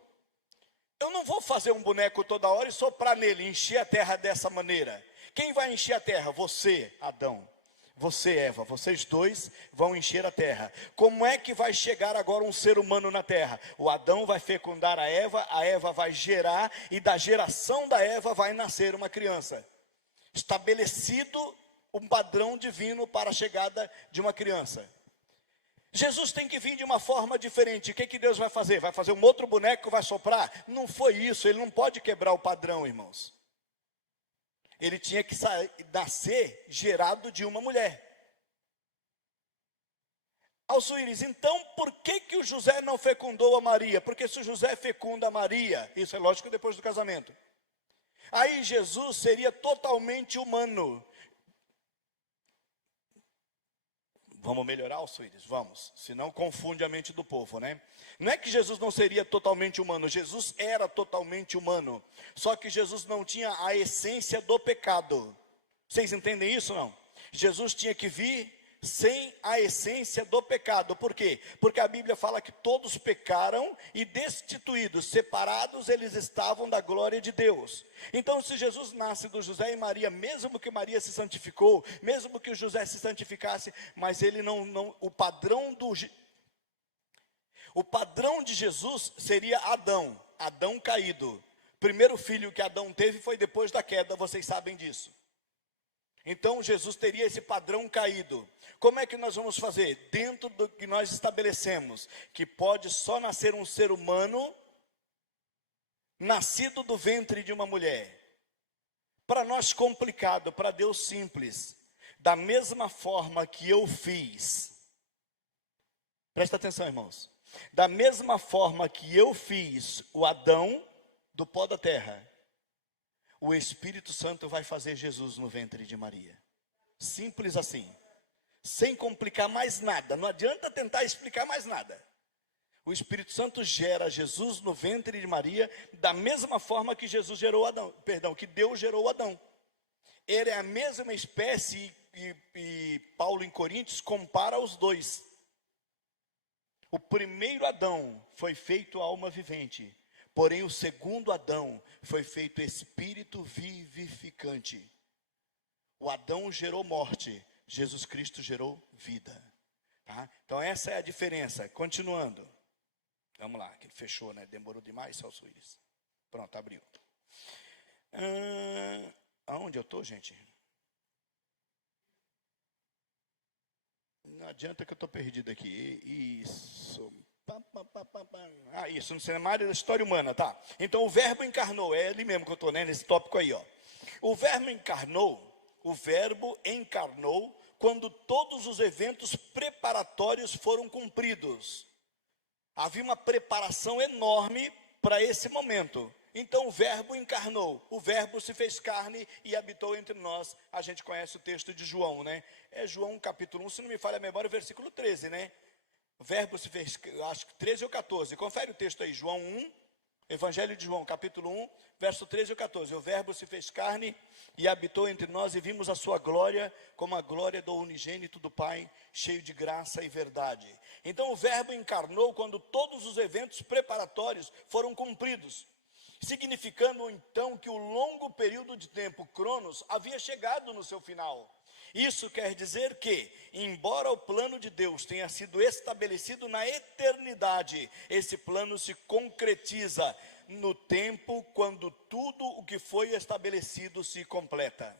Eu não vou fazer um boneco toda hora e soprar nele, encher a terra dessa maneira. Quem vai encher a terra? Você, Adão. Você, Eva, vocês dois vão encher a terra. Como é que vai chegar agora um ser humano na terra? O Adão vai fecundar a Eva vai gerar, e da geração da Eva vai nascer uma criança. Estabelecido um padrão divino para a chegada de uma criança. Jesus tem que vir de uma forma diferente. O que Deus vai fazer? Vai fazer um outro boneco, vai soprar? Não foi isso, ele não pode quebrar o padrão, irmãos. Ele tinha que nascer gerado de uma mulher. Alçuíris, então por que o José não fecundou a Maria? Porque se o José fecunda a Maria, isso é lógico depois do casamento, aí Jesus seria totalmente humano. Vamos melhorar, Alçuíris? Vamos, senão confunde a mente do povo, né? Não é que Jesus não seria totalmente humano, Jesus era totalmente humano, só que Jesus não tinha a essência do pecado. Vocês entendem isso, não? Jesus tinha que vir sem a essência do pecado. Por quê? Porque a Bíblia fala que todos pecaram e destituídos, separados, eles estavam da glória de Deus. Então, se Jesus nasce do José e Maria, mesmo que Maria se santificou, mesmo que o José se santificasse, mas ele o padrão de Jesus seria Adão caído. O primeiro filho que Adão teve foi depois da queda, vocês sabem disso. Então Jesus teria esse padrão caído. Como é que nós vamos fazer? Dentro do que nós estabelecemos, que pode só nascer um ser humano, nascido do ventre de uma mulher. Para nós complicado, para Deus simples. Da mesma forma que eu fiz. Presta atenção, irmãos. Da mesma forma que eu fiz o Adão do pó da terra, o Espírito Santo vai fazer Jesus no ventre de Maria. Simples assim. Sem complicar mais nada. Não adianta tentar explicar mais nada. O Espírito Santo gera Jesus no ventre de Maria da mesma forma que Jesus gerou Adão, que Deus gerou Adão. Ele é a mesma espécie e Paulo em Coríntios compara os dois. O primeiro Adão foi feito alma vivente, porém o segundo Adão foi feito espírito vivificante. O Adão gerou morte, Jesus Cristo gerou vida. Tá? Então essa é a diferença. Continuando. Vamos lá, que ele fechou, né? Demorou demais, Celso Willis. Pronto, abriu. Aonde eu estou, gente? Não adianta que eu estou perdido aqui. Isso. Isso, no cenário da história humana, tá? Então o verbo encarnou, é ali mesmo que eu estou, né? Nesse tópico aí, ó. O verbo encarnou quando todos os eventos preparatórios foram cumpridos. Havia uma preparação enorme para esse momento. Então o verbo encarnou, o verbo se fez carne e habitou entre nós. A gente conhece o texto de João, né? É João capítulo 1, se não me falha a memória, versículo 13, né? O verbo se fez, acho que 13 ou 14. Confere o texto aí, João 1, Evangelho de João, capítulo 1, verso 13 ou 14. O verbo se fez carne e habitou entre nós e vimos a sua glória como a glória do unigênito do Pai, cheio de graça e verdade. Então o verbo encarnou quando todos os eventos preparatórios foram cumpridos, significando então que o longo período de tempo, Cronos, havia chegado no seu final. Isso quer dizer que, embora o plano de Deus tenha sido estabelecido na eternidade, esse plano se concretiza no tempo quando tudo o que foi estabelecido se completa.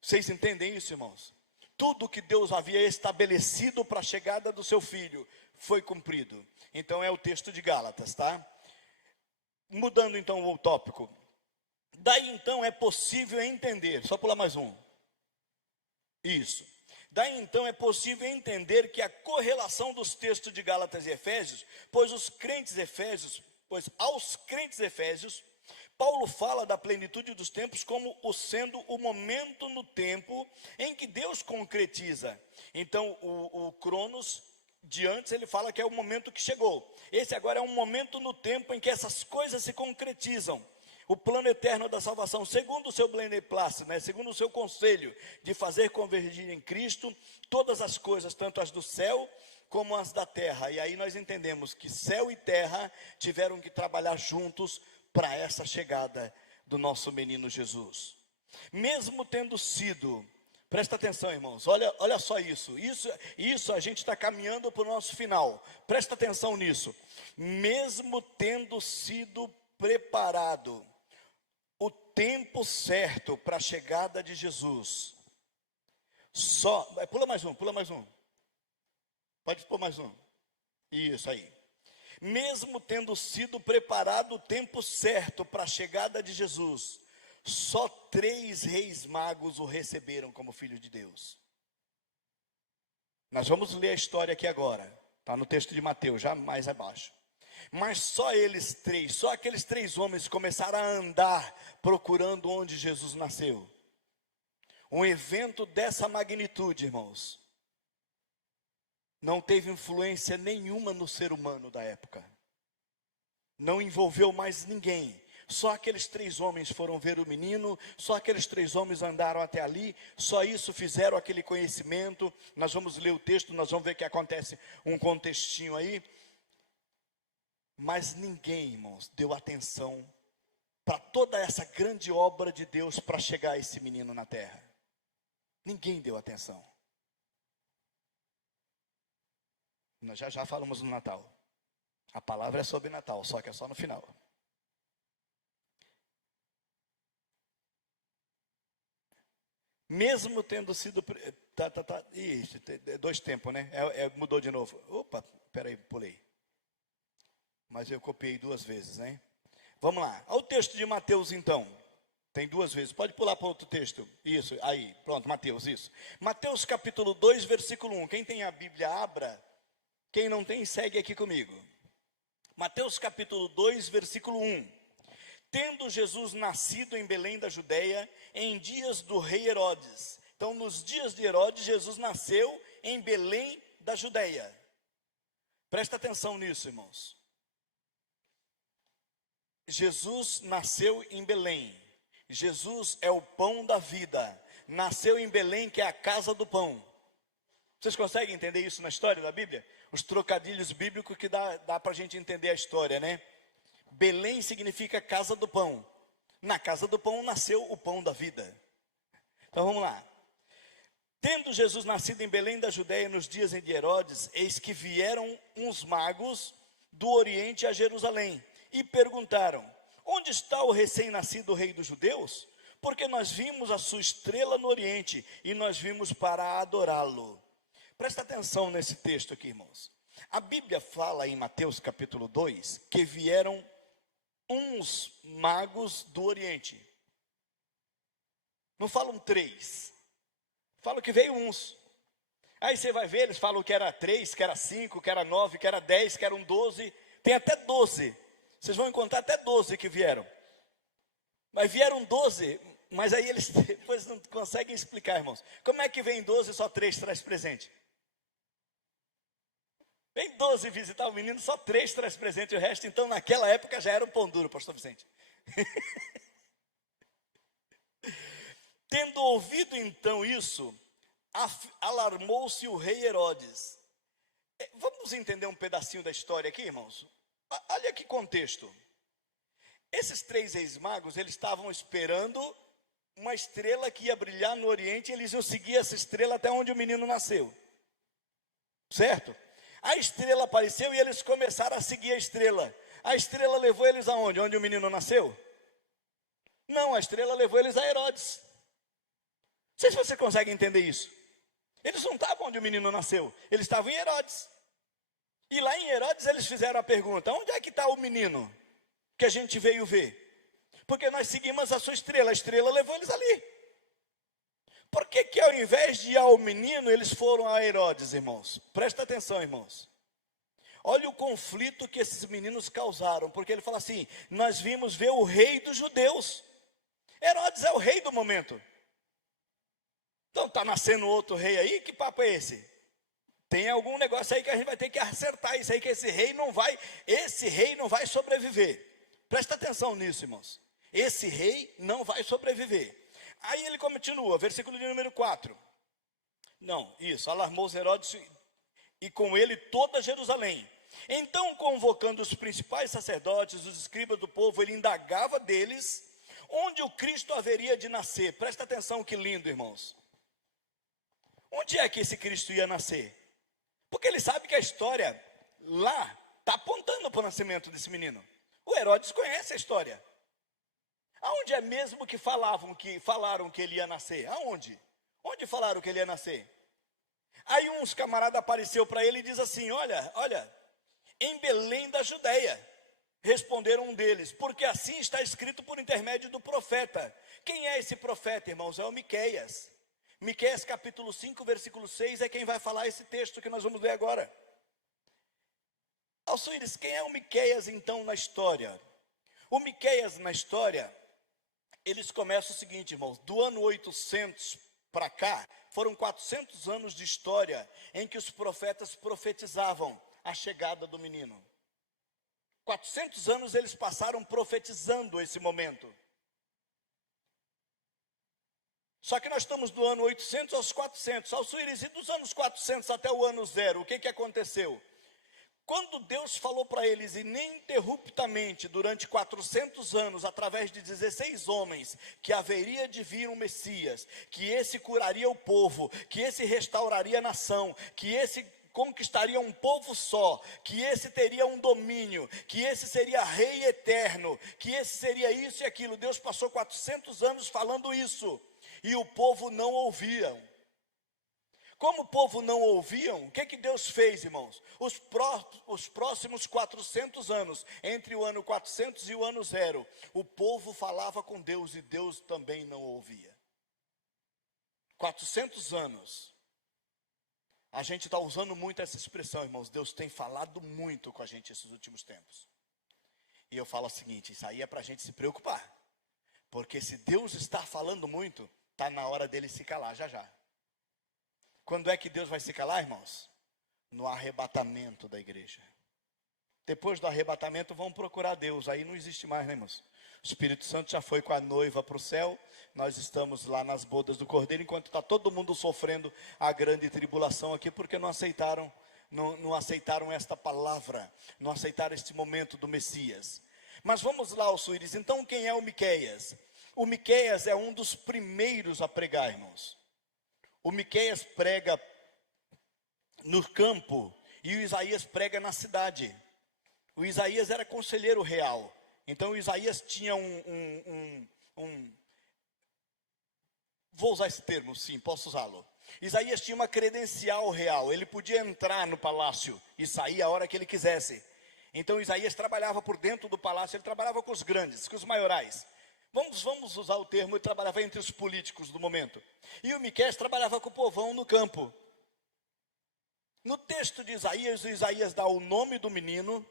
Vocês entendem isso, irmãos? Tudo que Deus havia estabelecido para a chegada do seu filho foi cumprido. Então é o texto de Gálatas, tá? Mudando então o tópico. Daí então é possível entender, só pular mais um. Isso. Daí então é possível entender que a correlação dos textos de Gálatas e Efésios, pois aos crentes efésios, Paulo fala da plenitude dos tempos como sendo o momento no tempo em que Deus concretiza. Então o Cronos de antes ele fala que é o momento que chegou. Esse agora é um momento no tempo em que essas coisas se concretizam. O plano eterno da salvação, segundo o seu beneplácito, né? Segundo o seu conselho de fazer convergir em Cristo todas as coisas, tanto as do céu como as da terra. E aí nós entendemos que céu e terra tiveram que trabalhar juntos para essa chegada do nosso menino Jesus. Mesmo tendo sido, presta atenção, irmãos, olha só isso a gente está caminhando para o nosso final. Presta atenção nisso. Mesmo tendo sido preparado o tempo certo para a chegada de Jesus, pula mais um, pode pôr mais um, isso aí. Mesmo tendo sido preparado o tempo certo para a chegada de Jesus, só 3 reis magos o receberam como filho de Deus. Nós vamos ler a história aqui agora, está no texto de Mateus, já mais abaixo. Mas só aqueles 3 homens começaram a andar procurando onde Jesus nasceu. Um evento dessa magnitude, irmãos, não teve influência nenhuma no ser humano da época. Não envolveu mais ninguém. Só aqueles 3 homens foram ver o menino, só aqueles 3 homens andaram até ali, só isso fizeram aquele conhecimento. Nós vamos ler o texto, nós vamos ver que acontece um contextinho aí. Mas ninguém, irmãos, deu atenção para toda essa grande obra de Deus para chegar esse menino na terra. Ninguém deu atenção. Nós já falamos no Natal. A palavra é sobre Natal, só que é só no final. Mesmo tendo sido... Isso, dois tempos, né? Mudou de novo. Opa, peraí, pulei. Mas eu copiei duas vezes, né? Vamos lá. Olha o texto de Mateus, então. Tem duas vezes. Pode pular para outro texto. Isso, aí. Pronto, Mateus, isso. Mateus capítulo 2, versículo 1. Quem tem a Bíblia, abra. Quem não tem, segue aqui comigo. Mateus capítulo 2, versículo 1. Tendo Jesus nascido em Belém da Judeia, em dias do rei Herodes. Então, nos dias de Herodes, Jesus nasceu em Belém da Judeia. Presta atenção nisso, irmãos. Jesus nasceu em Belém. Jesus é o pão da vida. Nasceu em Belém, que é a casa do pão. Vocês conseguem entender isso na história da Bíblia? Os trocadilhos bíblicos que dá para a gente entender a história, né? Belém significa casa do pão. Na casa do pão nasceu o pão da vida. Então vamos lá. Tendo Jesus nascido em Belém da Judeia nos dias de Herodes, eis que vieram uns magos do Oriente a Jerusalém e perguntaram: onde está o recém-nascido rei dos judeus? Porque nós vimos a sua estrela no Oriente e nós vimos para adorá-lo. Presta atenção nesse texto aqui, irmãos. A Bíblia fala em Mateus capítulo 2 que vieram uns magos do Oriente. Não falam três. Falam que veio uns. Aí você vai ver, eles falam que era 3, que era 5, que era 9, que era 10, que eram 12. Tem até 12. Vocês vão encontrar até 12 que vieram. Mas vieram 12, mas aí eles depois não conseguem explicar, irmãos. Como é que vem 12 e só 3 traz presente? Vem 12 visitar o menino, só 3 traz presente. O resto, então, naquela época já era um pão duro, pastor Vicente. Tendo ouvido então isso, alarmou-se o rei Herodes. Vamos entender um pedacinho da história aqui, irmãos? Olha que contexto. Esses 3 reis magos, eles estavam esperando uma estrela que ia brilhar no Oriente, e eles iam seguir essa estrela até onde o menino nasceu. Certo? A estrela apareceu e eles começaram a seguir a estrela. A estrela levou eles aonde? Onde o menino nasceu? Não, a estrela levou eles a Herodes. Não sei se você consegue entender isso. Eles não estavam onde o menino nasceu, eles estavam em Herodes. E lá em Herodes eles fizeram a pergunta: onde é que está o menino que a gente veio ver? Porque nós seguimos a sua estrela, a estrela levou eles ali. Por que que ao invés de ir ao menino, eles foram a Herodes, irmãos? Presta atenção, irmãos. Olha o conflito que esses meninos causaram, porque ele fala assim: nós vimos ver o rei dos judeus. Herodes é o rei do momento. Então está nascendo outro rei aí, que papo é esse? Tem algum negócio aí que a gente vai ter que acertar isso aí, que esse rei não vai sobreviver. Presta atenção nisso, irmãos. Esse rei não vai sobreviver. Aí ele continua, versículo de número 4. Não, isso, alarmou-se Herodes e com ele toda Jerusalém. Então, convocando os principais sacerdotes, os escribas do povo, ele indagava deles onde o Cristo haveria de nascer. Presta atenção, que lindo, irmãos. Onde é que esse Cristo ia nascer? Porque ele sabe que a história lá está apontando para o nascimento desse menino. O Herodes conhece a história. Aonde é mesmo que falaram que ele ia nascer? Aonde? Onde falaram que ele ia nascer? Aí uns camaradas apareceu para ele e diz assim: olha, em Belém da Judeia. Responderam um deles: porque assim está escrito por intermédio do profeta. Quem é esse profeta, irmãos? É o Miqueias. Miqueias capítulo 5, versículo 6 é quem vai falar esse texto que nós vamos ler agora. Alcides, quem é o Miqueias então na história? O Miqueias na história, eles começam o seguinte, irmãos: do ano 800 para cá, foram 400 anos de história em que os profetas profetizavam a chegada do menino. 400 anos eles passaram profetizando esse momento. Só que nós estamos do ano 800 aos 400. Alcides, e dos anos 400 até o ano 0, o que aconteceu? Quando Deus falou para eles ininterruptamente durante 400 anos, através de 16 homens, que haveria de vir um Messias, que esse curaria o povo, que esse restauraria a nação, que esse conquistaria um povo só, que esse teria um domínio, que esse seria rei eterno, que esse seria isso e aquilo. Deus passou 400 anos falando isso. e o povo não ouvia. Como o povo não ouviam, o que Deus fez, irmãos? Os próximos 400 anos, entre o ano 400 e o ano 0, o povo falava com Deus e Deus também não ouvia. 400 anos. A gente está usando muito essa expressão, irmãos. Deus tem falado muito com a gente esses últimos tempos. E eu falo o seguinte, isso aí é para a gente se preocupar. Porque se Deus está falando muito, está na hora dele se calar já já. Quando é que Deus vai se calar, irmãos? No arrebatamento da igreja. Depois do arrebatamento, vão procurar Deus. Aí não existe mais, né, irmãos? O Espírito Santo já foi com a noiva para o céu. Nós estamos lá nas bodas do Cordeiro, enquanto está todo mundo sofrendo a grande tribulação aqui, porque não aceitaram esta palavra, não aceitaram este momento do Messias. Mas vamos lá, Suíris. Então, quem é o Miqueias? O Miqueias é um dos primeiros a pregar, irmãos. O Miqueias prega no campo e o Isaías prega na cidade. O Isaías era conselheiro real. Então o Isaías tinha vou usar esse termo, sim, posso usá-lo. Isaías tinha uma credencial real. Ele podia entrar no palácio e sair a hora que ele quisesse. Então Isaías trabalhava por dentro do palácio. Ele trabalhava com os grandes, com os maiorais. Vamos usar o termo, ele trabalhava entre os políticos do momento. E o Miqueias trabalhava com o povão no campo. No texto de Isaías, o Isaías dá o nome do menino,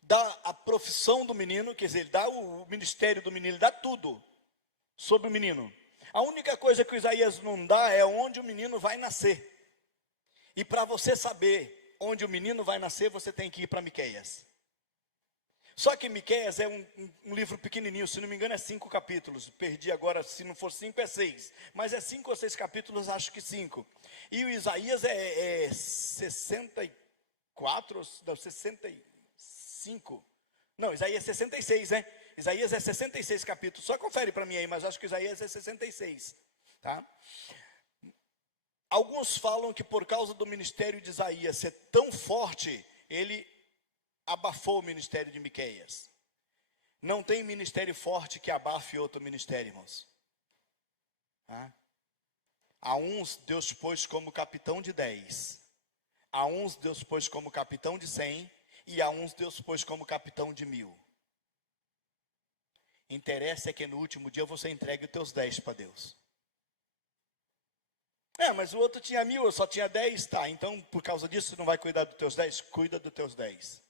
dá a profissão do menino, quer dizer, ele dá o ministério do menino, ele dá tudo sobre o menino. A única coisa que o Isaías não dá é onde o menino vai nascer. E para você saber onde o menino vai nascer, você tem que ir para Miqueias. Só que Miqueias é um livro pequenininho, se não me engano é 5 capítulos, perdi agora, se não for 5 é 6, mas é 5 ou 6 capítulos, acho que 5, e o Isaías é 64, não, 65, não, Isaías é 66, né? Isaías é 66 capítulos, só confere para mim aí, mas acho que Isaías é 66, tá? Alguns falam que por causa do ministério de Isaías ser tão forte, ele abafou o ministério de Miqueias. Não tem ministério forte que abafe outro ministério, irmãos. A uns Deus pôs como capitão de 10. A uns Deus pôs como capitão de 100. E a uns Deus pôs como capitão de 1000. Interessa é que no último dia você entregue os teus 10 para Deus. Mas o outro tinha 1000, eu só tinha 10, tá? Então por causa disso você não vai cuidar dos teus 10? Cuida dos teus 10.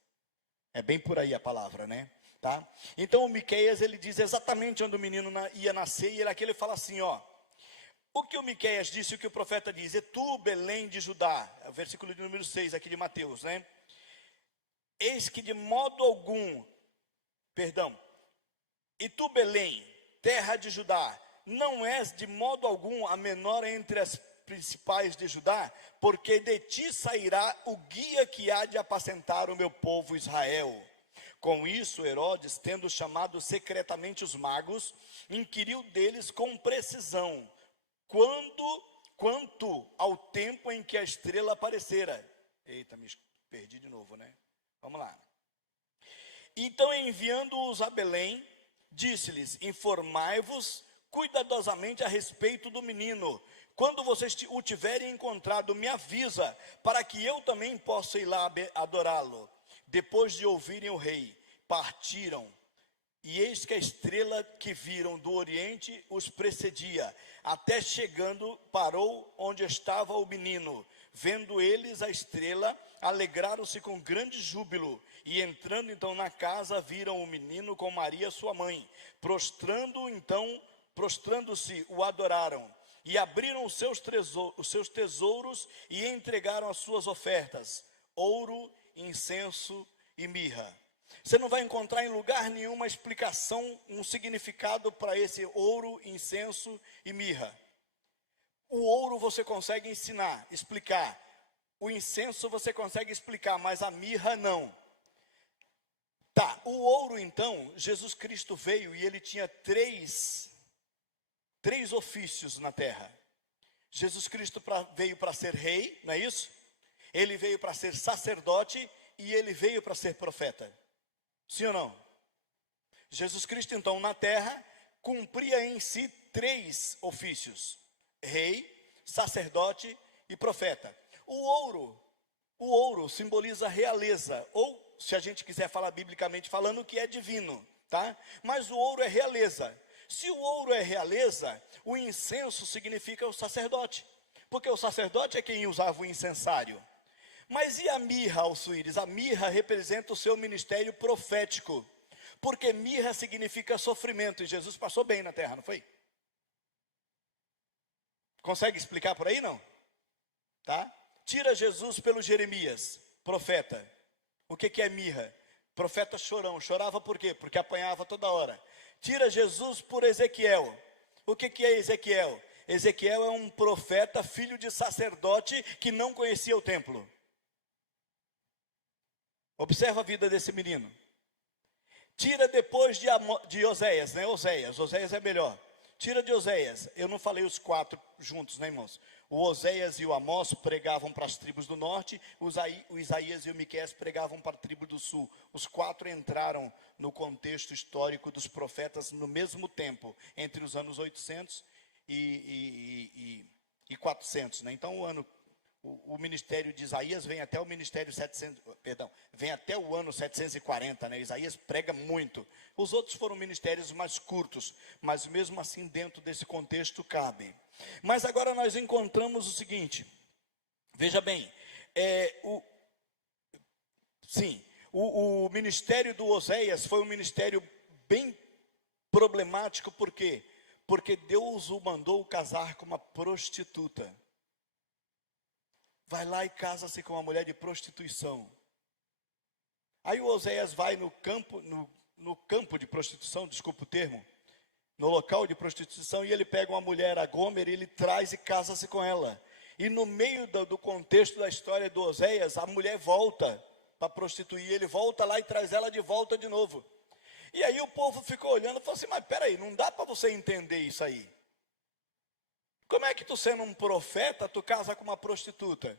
É bem por aí a palavra, né? Tá? Então o Miqueias, ele diz exatamente onde o menino ia nascer, e aqui ele fala assim, ó. O que o Miqueias disse, o que o profeta diz, e tu, Belém de Judá, é o versículo de número 6 aqui de Mateus, né? Eis que de modo algum, e tu, Belém, terra de Judá, não és de modo algum a menor entre as principais de Judá, porque de ti sairá o guia que há de apacentar o meu povo Israel. Com isso, Herodes, tendo chamado secretamente os magos, inquiriu deles com precisão, quanto ao tempo em que a estrela aparecera. Eita, me perdi de novo, né? Vamos lá. Então, enviando-os a Belém, disse-lhes, informai-vos cuidadosamente a respeito do menino. Quando vocês o tiverem encontrado, me avisa, para que eu também possa ir lá adorá-lo. Depois de ouvirem o rei, partiram. E eis que a estrela que viram do oriente os precedia, até chegando, parou onde estava o menino. Vendo eles a estrela, alegraram-se com grande júbilo. E entrando então na casa, viram o menino com Maria sua mãe. Prostrando-se, o adoraram. E abriram os seus tesouros e entregaram as suas ofertas, ouro, incenso e mirra. Você não vai encontrar em lugar nenhum uma explicação, um significado para esse ouro, incenso e mirra. O ouro você consegue explicar. O incenso você consegue explicar, mas a mirra não. Tá, o ouro então, Jesus Cristo veio e ele tinha três ofícios na terra. Jesus Cristo veio para ser rei, não é isso? Ele veio para ser sacerdote e ele veio para ser profeta. Sim ou não? Jesus Cristo então na terra cumpria em si 3 ofícios: rei, sacerdote e profeta. O ouro simboliza realeza, ou, se a gente quiser falar biblicamente falando, que é divino, tá? Mas o ouro é realeza. Se o ouro é realeza, o incenso significa o sacerdote, porque o sacerdote é quem usava o incensário. Mas e a mirra, Alçuíris? A mirra representa o seu ministério profético, porque mirra significa sofrimento, e Jesus passou bem na terra, não foi? Consegue explicar por aí, não? Tá? Tira Jesus pelo Jeremias, profeta. O que é mirra? Profeta chorão. Chorava por quê? Porque apanhava toda hora. Tira Jesus por Ezequiel. O que é Ezequiel? Ezequiel é um profeta, filho de sacerdote, que não conhecia o templo. Observa a vida desse menino. Tira depois de Oséias, né? Oséias é melhor. Tira de Oséias. Eu não falei os 4 juntos, né, irmãos? O Oséias e o Amós pregavam para as tribos do norte, o Isaías e o Miqueias pregavam para a tribo do sul. Os 4 entraram no contexto histórico dos profetas no mesmo tempo, entre os anos 800 e 400, né? Então o ministério de Isaías vem até o ministério 700, vem até o ano 740, né? Isaías prega muito. Os outros foram ministérios mais curtos, mas mesmo assim dentro desse contexto cabe. Mas agora nós encontramos o seguinte, veja bem, o ministério do Oséias foi um ministério bem problemático, por quê? Porque Deus o mandou casar com uma prostituta. Vai lá e casa-se com uma mulher de prostituição. Aí o Oséias vai no campo de prostituição, desculpa o termo, no local de prostituição, e ele pega uma mulher, a Gomer, e ele traz e casa-se com ela. E no meio do contexto da história do Oséias, a mulher volta para prostituir, ele volta lá e traz ela de volta de novo. E aí o povo ficou olhando e falou assim, mas peraí, não dá para você entender isso aí. Como é que tu, sendo um profeta, tu casa com uma prostituta?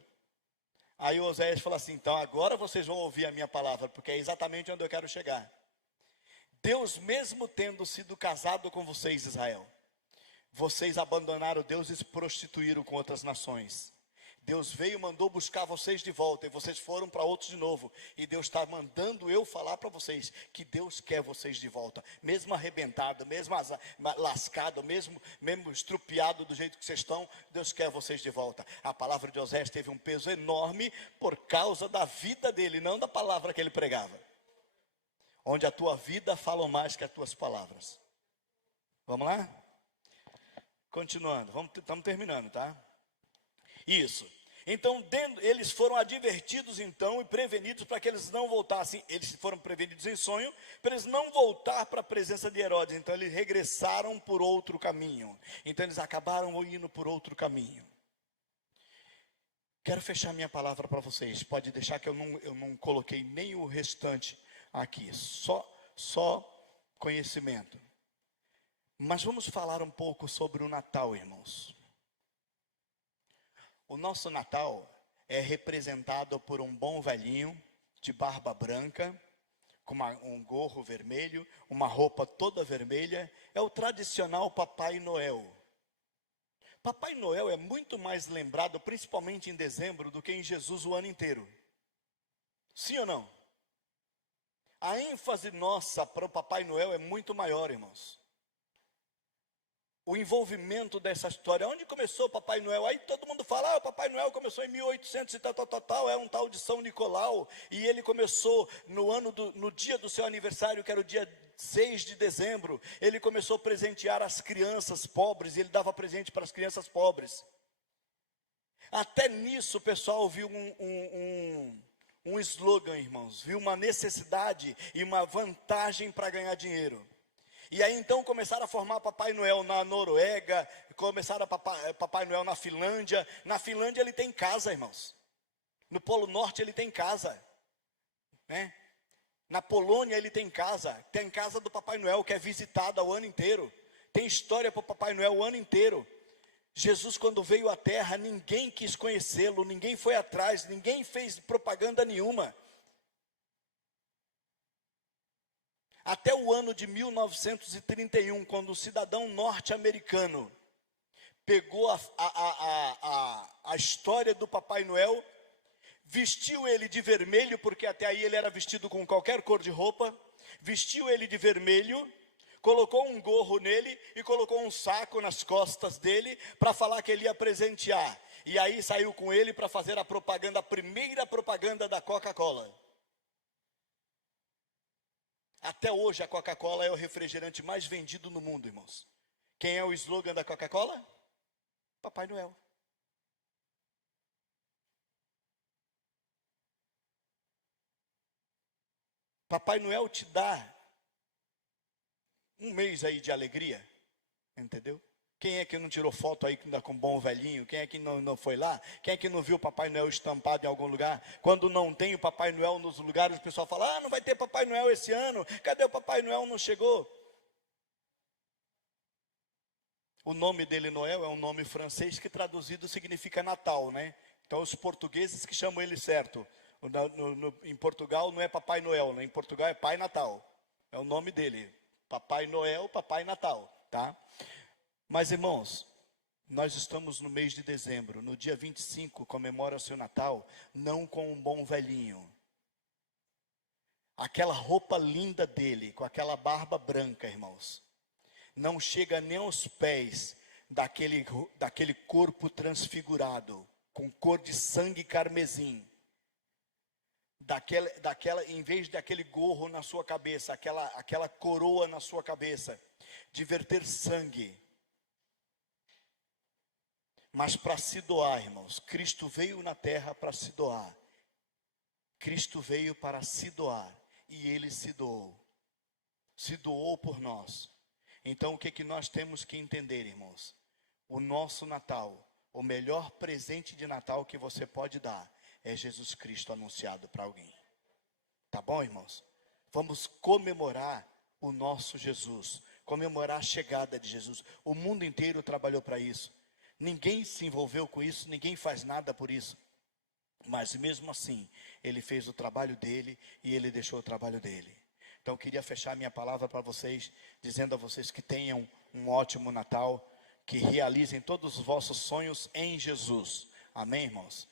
Aí o Oséias falou assim, então agora vocês vão ouvir a minha palavra, porque é exatamente onde eu quero chegar. Deus, mesmo tendo sido casado com vocês, Israel, vocês abandonaram Deus e se prostituíram com outras nações. Deus veio e mandou buscar vocês de volta, e vocês foram para outros de novo. E Deus está mandando eu falar para vocês, que Deus quer vocês de volta. Mesmo arrebentado, mesmo lascado, mesmo estrupiado do jeito que vocês estão, Deus quer vocês de volta. A palavra de Oséias teve um peso enorme, por causa da vida dele, não da palavra que ele pregava. Onde a tua vida fala mais que as tuas palavras. Vamos lá? Continuando, estamos terminando, tá? Isso. Então, eles foram advertidos então e prevenidos para que eles não voltassem. Eles foram prevenidos em sonho para eles não voltar para a presença de Herodes. Então eles regressaram por outro caminho. Então eles acabaram indo por outro caminho. Quero fechar minha palavra para vocês. Pode deixar que eu não coloquei nem o restante aqui. Só conhecimento. Mas vamos falar um pouco sobre o Natal, irmãos. O nosso Natal é representado por um bom velhinho de barba branca, com um gorro vermelho, uma roupa toda vermelha. É o tradicional Papai Noel. Papai Noel é muito mais lembrado, principalmente em dezembro, do que em Jesus o ano inteiro. Sim ou não? A ênfase nossa para o Papai Noel é muito maior, irmãos. O envolvimento dessa história, onde começou o Papai Noel? Aí todo mundo fala, o Papai Noel começou em 1800 e tal, é um tal de São Nicolau, e ele começou no dia do seu aniversário, que era o dia 6 de dezembro, ele começou a presentear as crianças pobres, e ele dava presente para as crianças pobres. Até nisso o pessoal viu um slogan, irmãos, viu uma necessidade e uma vantagem para ganhar dinheiro. E aí então começaram a formar Papai Noel na Noruega, começaram a Papai Noel na Finlândia. Na Finlândia ele tem casa, irmãos. No Polo Norte ele tem casa, né? Na Polônia ele tem casa do Papai Noel, que é visitada o ano inteiro. Tem história para o Papai Noel o ano inteiro. Jesus, quando veio à terra, ninguém quis conhecê-lo, ninguém foi atrás, ninguém fez propaganda nenhuma. Até o ano de 1931, quando o cidadão norte-americano pegou a história do Papai Noel, vestiu ele de vermelho, porque até aí ele era vestido com qualquer cor de roupa, vestiu ele de vermelho, colocou um gorro nele e colocou um saco nas costas dele para falar que ele ia presentear. E aí saiu com ele para fazer a primeira propaganda da Coca-Cola. Até hoje a Coca-Cola é o refrigerante mais vendido no mundo, irmãos. Quem é o slogan da Coca-Cola? Papai Noel. Papai Noel te dá um mês aí de alegria, entendeu? Quem é que não tirou foto aí ainda com um bom velhinho? Quem é que não foi lá? Quem é que não viu o Papai Noel estampado em algum lugar? Quando não tem o Papai Noel nos lugares, o pessoal fala, não vai ter Papai Noel esse ano. Cadê o Papai Noel? Não chegou. O nome dele, Noel, é um nome francês que traduzido significa Natal, né? Então os portugueses que chamam ele certo. Em Portugal não é Papai Noel, né? Em Portugal é Pai Natal. É o nome dele. Papai Noel, Papai Natal, tá? Mas, irmãos, nós estamos no mês de dezembro. No dia 25, comemora seu Natal, não com um bom velhinho. Aquela roupa linda dele, com aquela barba branca, irmãos, não chega nem aos pés daquele corpo transfigurado, com cor de sangue carmesim. Em vez daquele gorro na sua cabeça, aquela coroa na sua cabeça, de verter sangue. Mas para se doar, irmãos, Cristo veio na terra para se doar. Cristo veio para se doar e Ele se doou por nós. Então o que nós temos que entender, irmãos? O nosso Natal, o melhor presente de Natal que você pode dar é Jesus Cristo anunciado para alguém. Tá bom, irmãos? Vamos comemorar o nosso Jesus, comemorar a chegada de Jesus. O mundo inteiro trabalhou para isso. Ninguém se envolveu com isso, ninguém faz nada por isso. Mas mesmo assim, ele fez o trabalho dele e ele deixou o trabalho dele. Então eu queria fechar minha palavra para vocês, dizendo a vocês que tenham um ótimo Natal, que realizem todos os vossos sonhos em Jesus. Amém, irmãos?